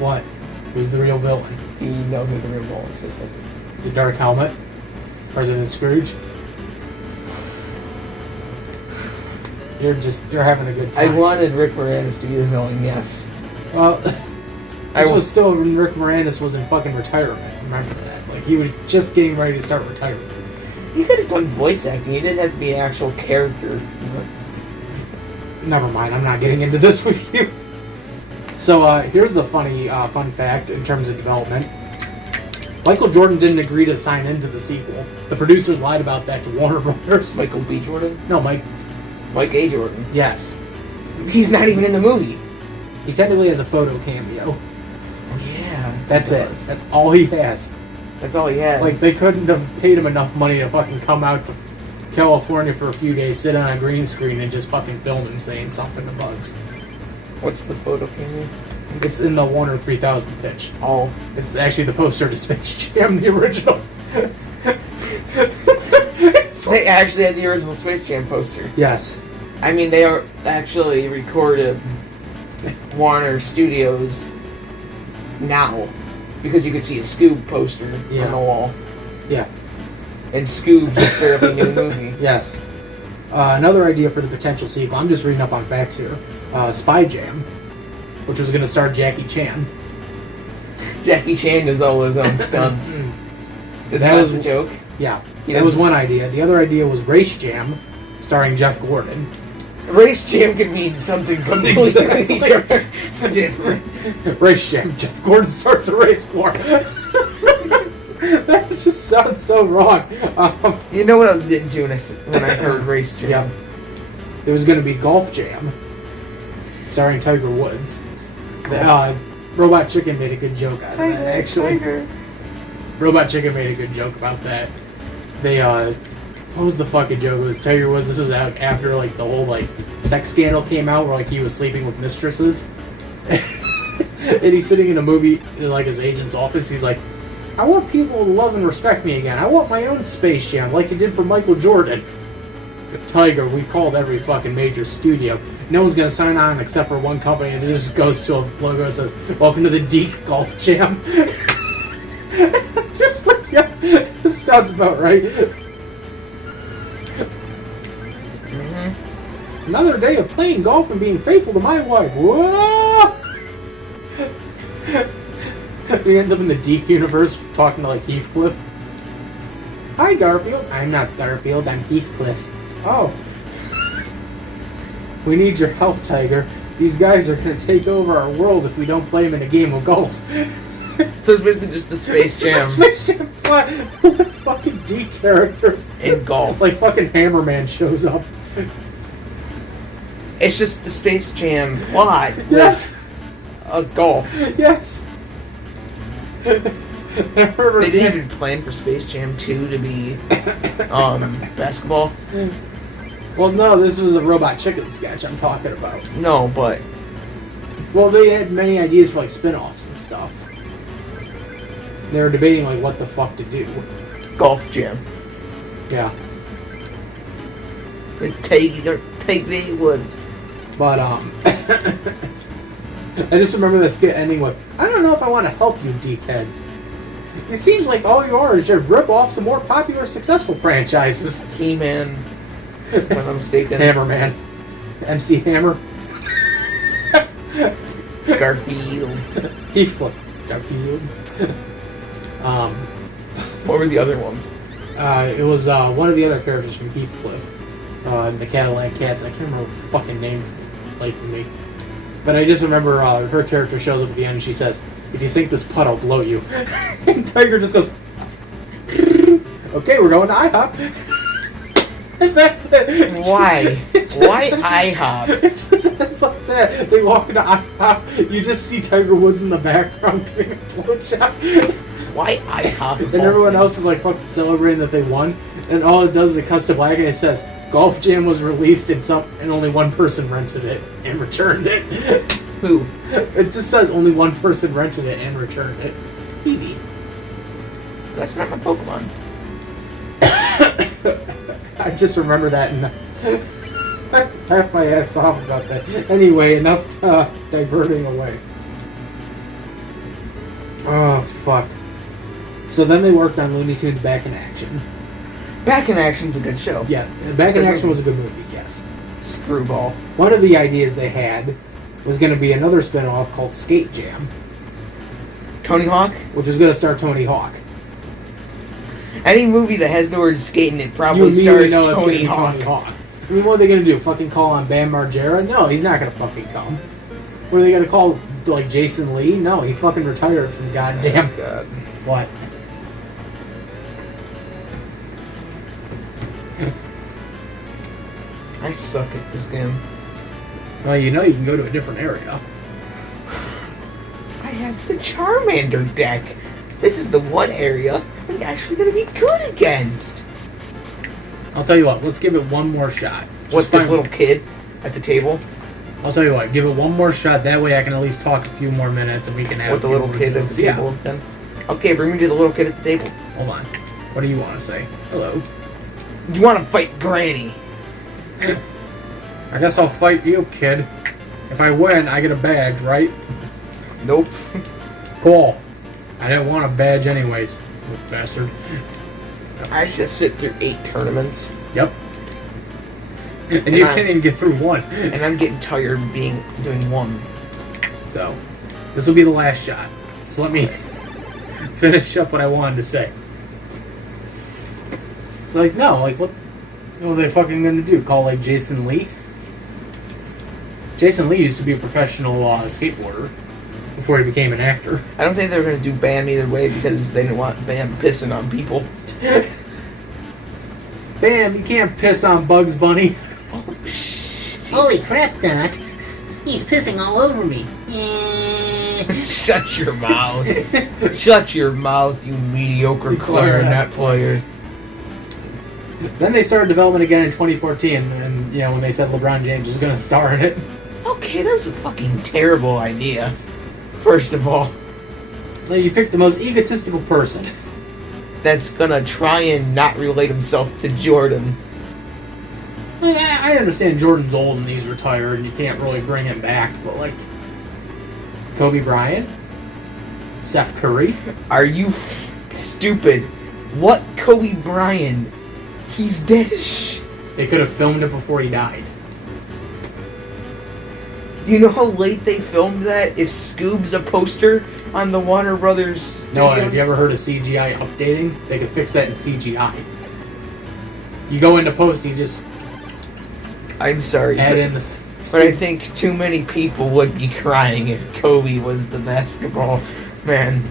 What? Who's the real villain? Do you know who the real villain in Spaceballs is? Is it Dark Helmet? President Scrooge? You're having a good I time. wanted Rick Moranis to be the villain, yes. Well, this was still when Rick Moranis was in fucking retirement. Remember that? Like, he was just getting ready to start retirement. You could have done voice acting. You didn't have to be an actual character. You know? Never mind, I'm not getting into this with you. So, here's the fun fact in terms of development. Michael Jordan didn't agree to sign into the sequel. The producers lied about that to Warner Brothers. Michael B. Jordan? No, Mike A. Jordan. Yes. He's not even in the movie. He technically has a photo cameo. Oh, yeah. That's it. That's all he has. That's all he has. Like, they couldn't have paid him enough money to fucking come out to California for a few days, sit on a green screen, and just fucking film him saying something to Bugs. What's the photo camera? It's in the Warner 3000 pitch. Oh. It's actually the poster to Space Jam, the original. They actually had the original Space Jam poster. Yes. I mean, they are actually recorded Warner Studios now. Because you could see a Scoob poster on the wall. Yeah. And Scoob's a fairly new movie. Yes. Another idea for the potential sequel, I'm just reading up on facts here. Spy Jam, which was going to star Jackie Chan. Jackie Chan does all his own stunts. Is That that was a joke? Yeah. That was one idea. The other idea was Race Jam, starring Jeff Gordon. Race Jam could mean something completely different. Race Jam. Jeff Gordon starts a race war. That just sounds so wrong. You know what I was getting to when I heard Race Jam? Yeah. There was going to be Golf Jam, starring Tiger Woods. Robot Chicken made a good joke out of that, actually. Tiger. Robot Chicken made a good joke about that. They, what was the fucking joke? It was Tiger Woods. This is after, like, the whole, like, sex scandal came out where, like, he was sleeping with mistresses. And he's sitting in a movie, in, like, his agent's office. He's like, I want people to love and respect me again. I want my own Space Jam, like you did for Michael Jordan. Tiger, we called every fucking major studio. No one's gonna sign on except for one company, and it just goes to a logo that says, Welcome to the Deke Golf Jam. Just like, yeah, this sounds about right. Another day of playing golf and being faithful to my wife. Whoa! He ends up in the Deke universe talking to, like, Heathcliff. Hi, Garfield. I'm not Garfield, I'm Heathcliff. Oh. We need your help, Tiger. These guys are going to take over our world if we don't play them in a game of golf. So it's basically just the Space Jam. Space Jam plot with fucking D characters. In golf. Like fucking Hammerman shows up. It's just the Space Jam plot Yes. with a golf. Yes. They didn't even plan for Space Jam 2 to be basketball. Well, no, this was a Robot Chicken sketch I'm talking about. No, but... Well, they had many ideas for, like, spin-offs and stuff. They were debating, like, what the fuck to do. Golf Jam. Yeah. Take me Woods. But, I just remember that skit ending with, I don't know if I want to help you, deepheads. It seems like all you are is just rip off some more popular, successful franchises. He-Man, if I'm not mistaken. Hammerman. MC Hammer. Garfield. Heathcliff. Garfield. What were the other ones? It was one of the other characters from Heathcliff. The Cadillac Cats. I can't remember the fucking name for the life of me. But I just remember her character shows up at the end and she says, if you sink this putt, I'll blow you. And Tiger just goes, okay, we're going to IHOP. And that's it. Why? Why IHOP? It just ends like that. They walk into IHOP, you just see Tiger Woods in the background getting a blowjob. Why IHOP? And everyone else is like fucking celebrating that they won. And all it does is it cuts to black and it says, Golf Jam was released and only one person rented it and returned it. Who? It just says only one person rented it and returned it. Eevee. That's not my Pokemon. I just remember that and I laughed my ass off about that. Anyway, enough diverting away. Oh, fuck. So then they worked on Looney Tunes Back in Action. Back in Action's a good show. Yeah, Back in Action was a good movie, yes. Screwball. One of the ideas they had was going to be another spin-off called Skate Jam. Tony Hawk? Which was going to star Tony Hawk. Any movie that has the word skate in it You probably immediately stars know it's going to Tony be Hawk. Tony Hawk. I mean, what are they going to do? Fucking call on Bam Margera? No, he's not going to fucking come. What are they going to call, like, Jason Lee? No, he fucking retired from goddamn... Oh, God. What? I suck at this game. Well, you know you can go to a different area. I have the Charmander deck. This is the one area I'm actually going to be good against. I'll tell you what, let's give it one more shot. What, this little kid at the table? I'll tell you what, give it one more shot. That way I can at least talk a few more minutes and we can have With the little kid at the table, then? Okay, bring me to the little kid at the table. Hold on. What do you want to say? Hello. You want to fight Granny? I guess I'll fight you, kid. If I win, I get a badge, right? Nope. Cool. I didn't want a badge anyways, you bastard. I should sit through 8 tournaments. Yep. And you can't even get through one. And I'm getting tired of doing one. So, this will be the last shot. Just let me finish up what I wanted to say. So, like, no, like, what? What are they fucking gonna do? Call like Jason Lee? Jason Lee used to be a professional skateboarder before he became an actor. I don't think they were going to do Bam either way because they didn't want Bam pissing on people. Bam, you can't piss on Bugs Bunny. Holy crap, Doc. He's pissing all over me. Shut your mouth. Shut your mouth, you mediocre clarinet player. Then they started development again in 2014, and when they said LeBron James was going to star in it. Okay, that was a fucking terrible idea. First of all, You picked the most egotistical person. that's gonna try and not relate himself to Jordan. I understand Jordan's old and he's retired and you can't really bring him back, but Kobe Bryant? Steph Curry? Are you stupid? What Kobe Bryant? He's dead as shit. They could have filmed it before he died. You know how late they filmed that? If Scoob's a poster on the Warner Brothers Studios? No, have you ever heard of CGI updating? They could fix that in CGI. You go into post and you just I'm sorry, add in the... but I think too many people would be crying if Kobe was the basketball man.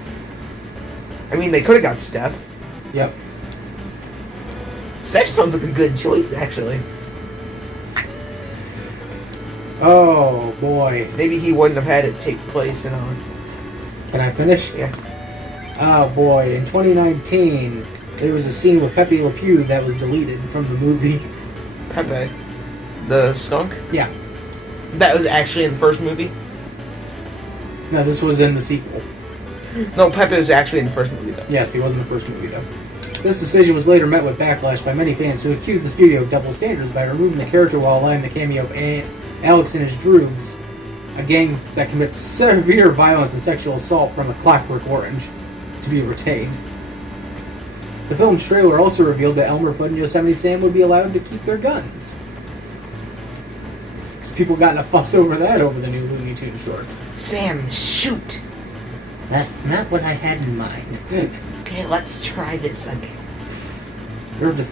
I mean, they could have got Steph. Yep. Steph sounds like a good choice, actually. Oh, boy. Maybe he wouldn't have had it take place in a... Can I finish? Yeah. Oh, boy. In 2019, there was a scene with Pepe Le Pew that was deleted from the movie. Pepe. The skunk? Yeah. That was actually in the first movie? No, this was in the sequel. No, Pepe was actually in the first movie, though. Yes, he was in the first movie, though. This decision was later met with backlash by many fans who accused the studio of double standards by removing the character while allowing the cameo of Alex and his Droogs, a gang that commits severe violence and sexual assault from A Clockwork Orange, to be retained. The film's trailer also revealed that Elmer Fudd and Yosemite Sam would be allowed to keep their guns. Because people got in a fuss over that over the new Looney Tunes shorts. Sam, shoot! That's not what I had in mind. Okay, let's try this again. You're the...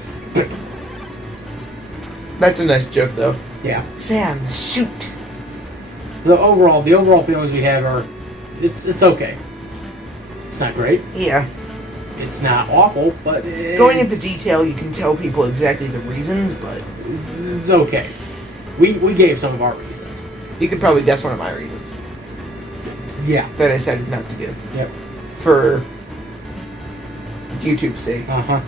That's a nice joke, though. Yeah. Sam, shoot! So the overall feelings we have are, it's okay. It's not great. Yeah. It's not awful, but it's... Going into detail, you can tell people exactly the reasons, but... It's okay. We gave some of our reasons. You could probably guess one of my reasons. Yeah. That I decided not to give. Yep. For YouTube's sake. Uh-huh.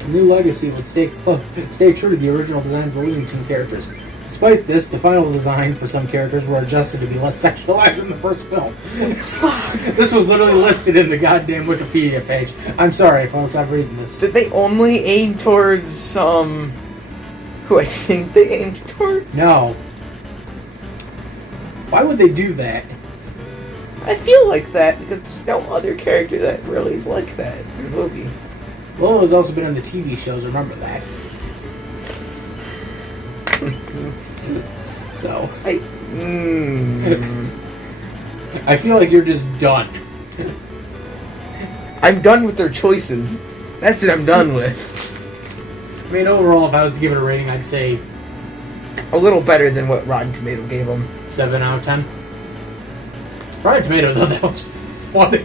The new legacy would stay true to the original designs of the Looney Tunes characters. Despite this, the final design for some characters were adjusted to be less sexualized in the first film. This was literally listed in the goddamn Wikipedia page. I'm sorry, folks, I'm reading this. Did they only aim towards, who I think they aimed towards? No. Why would they do that? I feel like that because there's no other character that really is like that in the movie. Well, it's also been in the TV shows, remember that. So, I feel like you're just done. I'm done with their choices. That's what I'm done with. I mean, overall, if I was to give it a rating, I'd say A little better than what Rotten Tomato gave them. 7 out of 10. Rotten Tomato, though, that was funny.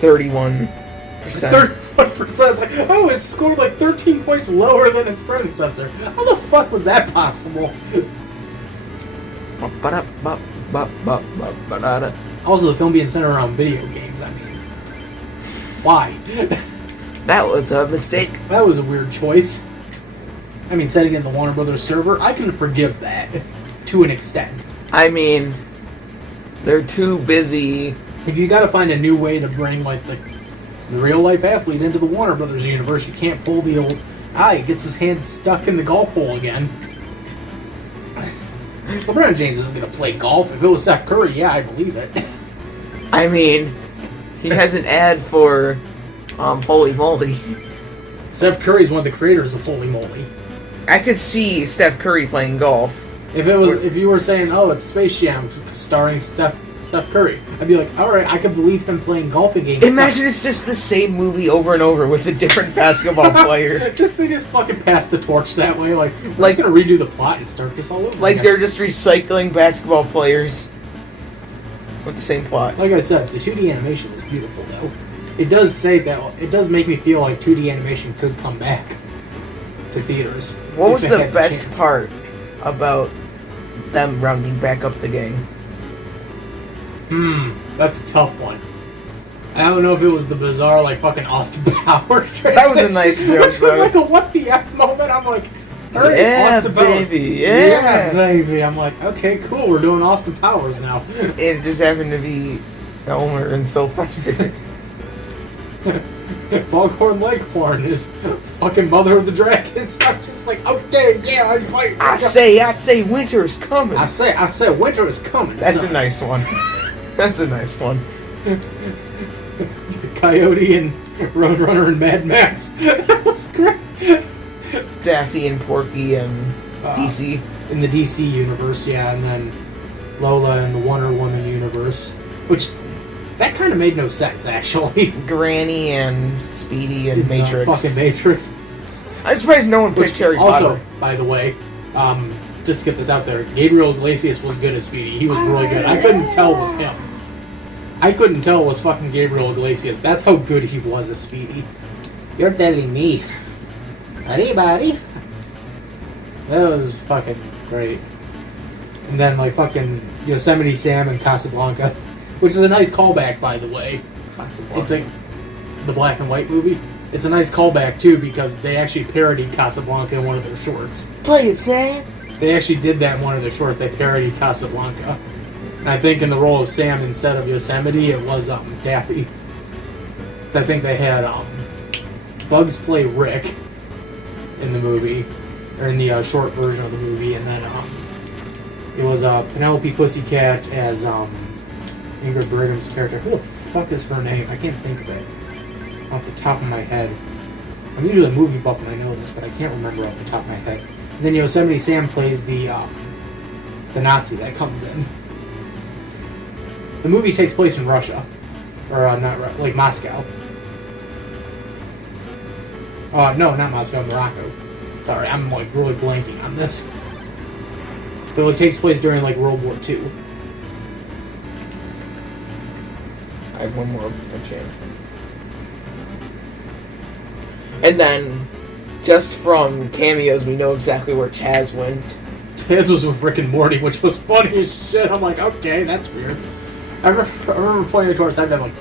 31%. 31%. It's like, oh, it scored like 13 points lower than its predecessor. How the fuck was that possible? Also, the film being centered around video games, I mean. Why? That was a mistake. That was a weird choice. I mean, setting it in the Warner Brothers server, I can forgive that to an extent. I mean, they're too busy. If you gotta find a new way to bring, like, the real life athlete into the Warner Brothers universe, you can't pull the old, he gets his hand stuck in the golf hole again. LeBron James isn't gonna play golf. If it was Steph Curry, yeah, I believe it. I mean, he has an ad for Holy Moly. Steph Curry's one of the creators of Holy Moly. I could see Steph Curry playing golf. If you were saying, oh, it's Space Jam starring Steph Curry, I'd be like, all right, I can believe him playing golfing games. Imagine it's just the same movie over and over with a different basketball player. They just fucking pass the torch that way. Like, we're just gonna redo the plot and start this all over. Like again. they're just recycling basketball players with the same plot. Like I said, the 2D animation is beautiful, though. It does say that it does make me feel like 2D animation could come back to theaters. What if was it the had best chance. part about them rounding back up the game? That's a tough one. I don't know if it was the bizarre, like, fucking Austin Powers. That was a nice joke, Which was like a what the F moment. I'm like, alright, Yeah, Austin Powers. baby, yeah. Baby. I'm like, okay, cool, we're doing Austin Powers now. It just happened to be Elmer and Sylvester. Foghorn Leghorn is fucking Mother of the Dragons. I'm just like, okay, yeah, I'm fighting. I say, winter is coming. I say, winter is coming. That's son. a nice one. That's a nice one. Coyote and Roadrunner and Mad Max. That was great. Daffy and Porky and DC. In the DC universe, yeah, and then Lola in the Wonder Woman universe. Which, that kind of made no sense, actually. Granny and Speedy and In the Matrix. fucking Matrix. I'm surprised no one picked Harry Also, Potter. by the way, just to get this out there, Gabriel Iglesias was good as Speedy. He was really good. I couldn't tell it was him. I couldn't tell it was fucking Gabriel Iglesias. That's how good he was as Speedy. You're telling me. Buddy. That was fucking great. And then, like, fucking Yosemite Sam and Casablanca. Which is a nice callback, by the way. It's like the black and white movie. It's a nice callback, too, because they actually parodied Casablanca in one of their shorts. Play it, Sam. They actually did that in one of their shorts. They parodied Casablanca. And I think in the role of Sam, instead of Yosemite, it was Daffy. So I think they had Bugs play Rick in the movie, or in the short version of the movie, and then it was Penelope Pussycat as Ingrid Brigham's character. Who the fuck is her name? I can't think of it off the top of my head. I'm usually a movie buff and I know this, but I can't remember off the top of my head. And then Yosemite Sam plays the Nazi that comes in. The movie takes place in Russia, or like Moscow. No, not Moscow, Morocco. Sorry, I'm like really blanking on this. But it takes place during like World War II. I have one more chance. And then, just from cameos, we know exactly where Chaz went. His was with Rick and Morty, which was funny as shit. I'm like, okay, that's weird. I remember pointing towards him, and I'm like,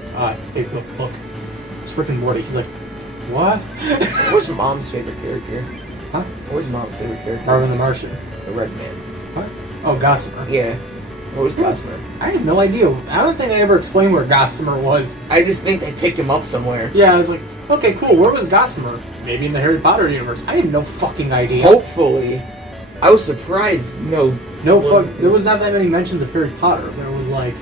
hey, look, it's Rick and Morty. He's like, what? What was Mom's favorite character? Huh? What was Mom's favorite character? Marvin the Martian. The Red Man. What? Oh, Gossamer. Yeah. What was Gossamer? I have no idea. I don't think they ever explained where Gossamer was. I just think they picked him up somewhere. Yeah, I was like, okay, cool. Where was Gossamer? Maybe in the Harry Potter universe. I had no fucking idea. Hopefully. I was surprised. No fuck. There was not that many mentions of Harry Potter. There was like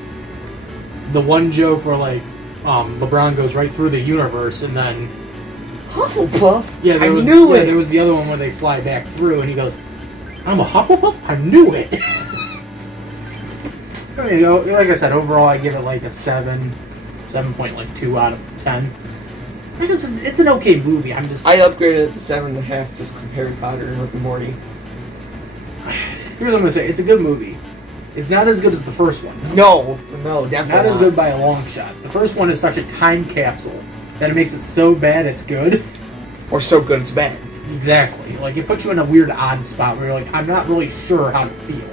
the one joke where like LeBron goes right through the universe and then Hufflepuff. yeah, there was there was the other one where they fly back through and he goes, I'm a Hufflepuff. I knew it. I mean, like I said, overall I give it like a 7.2 out of 10. I think it's an okay movie. I upgraded it to 7.5 just because of Harry Potter and Rick and Morty. Here's what I'm gonna say: it's a good movie. It's not as good as the first one. No, definitely Not as good by a long shot. The first one is such a time capsule that it makes it so bad it's good. Or so good it's bad. Exactly. Like, it puts you in a weird, odd spot where you're like, I'm not really sure how to feel.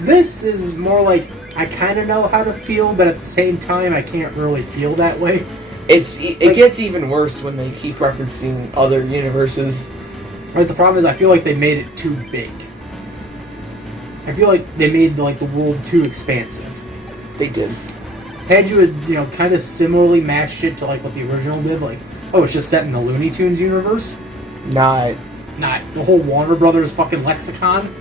This is more like, I kind of know how to feel, but at the same time, I can't really feel that way. It gets even worse when they keep referencing other universes. Right, the problem is I feel like they made it too big. I feel like they made like the world too expansive. They did. Had you kind of similarly matched it to like what the original did, like, oh, it's just set in the Looney Tunes universe? Not The whole Warner Brothers fucking lexicon?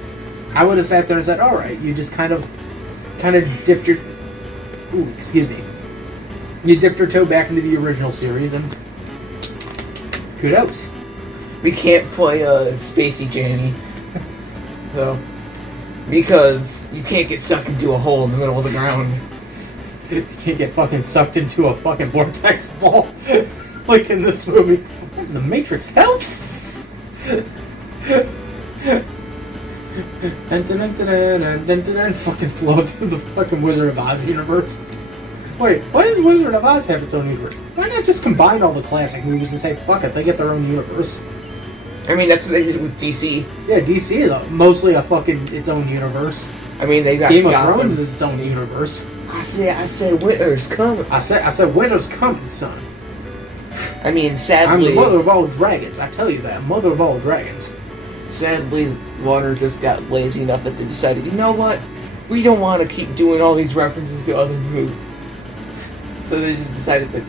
I would have sat there and said, alright, you just kind of dipped your... Ooh, excuse me. You dipped your toe back into the original series, and kudos. We can't play Spacey Janny. So, Because you can't get sucked into a hole in the middle of the ground. You can't get fucking sucked into a fucking vortex ball like in this movie. What in the Matrix? Help! Fucking flow through the fucking Wizard of Oz universe. Wait, why does Wizard of Oz have its own universe? Why not just combine all the classic movies and say, fuck it, they get their own universe? I mean, that's what they did with DC. Yeah, DC is mostly a fucking its own universe. I mean, they got Game of Gotham. Thrones is its own universe. I said winter's coming. I said winter's coming, son. I mean, I'm sadly... the mother of all dragons, I tell you that. Mother of all dragons. Sadly, Warner just got lazy enough that they decided, you know what? We don't want to keep doing all these references to other movies. So they just decided to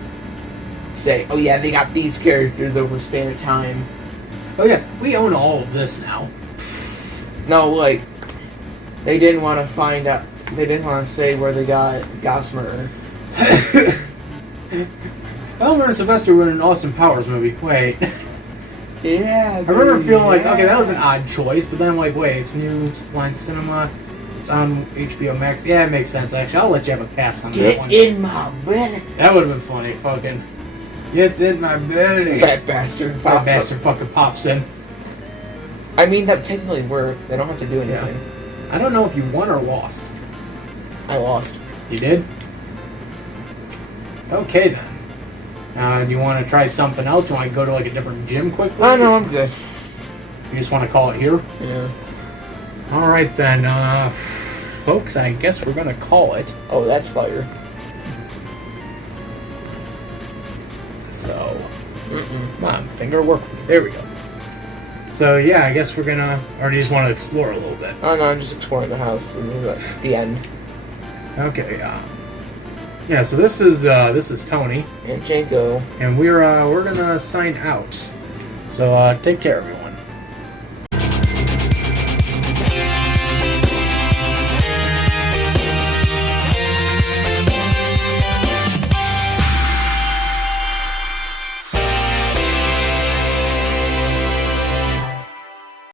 say, oh yeah, they got these characters over a span of time. Oh yeah, we own all of this now. No, like, they didn't want to find out, they didn't want to say where they got Gossamer. Elmer and Sylvester were in an Austin Powers movie. Wait. Yeah, I remember feeling like, okay, that was an odd choice, but then I'm like, wait, it's New Line Cinema, it's on HBO Max. Yeah, it makes sense, actually. I'll let you have a pass on that one. Get in my belly. That would have been funny, fucking. Get in my belly. Fat bastard. Fat bastard fucking pops in. I mean, that technically worked. They don't have to do anything. Yeah. I don't know if you won or lost. I lost. You did? Okay, then. Do you want to try something else? Do you want to go to like a different gym quickly? Oh, no, I'm good. You just want to call it here? Yeah. Alright then, folks, I guess we're gonna call it. Oh, that's fire. So, come on, finger work with me. There we go. So, yeah, I guess we're gonna, or do you just want to explore a little bit? Oh, no, I'm just exploring the house. This is the end. Okay, yeah, so this is Tony. And Janko. And we're gonna sign out. So, take care, everyone.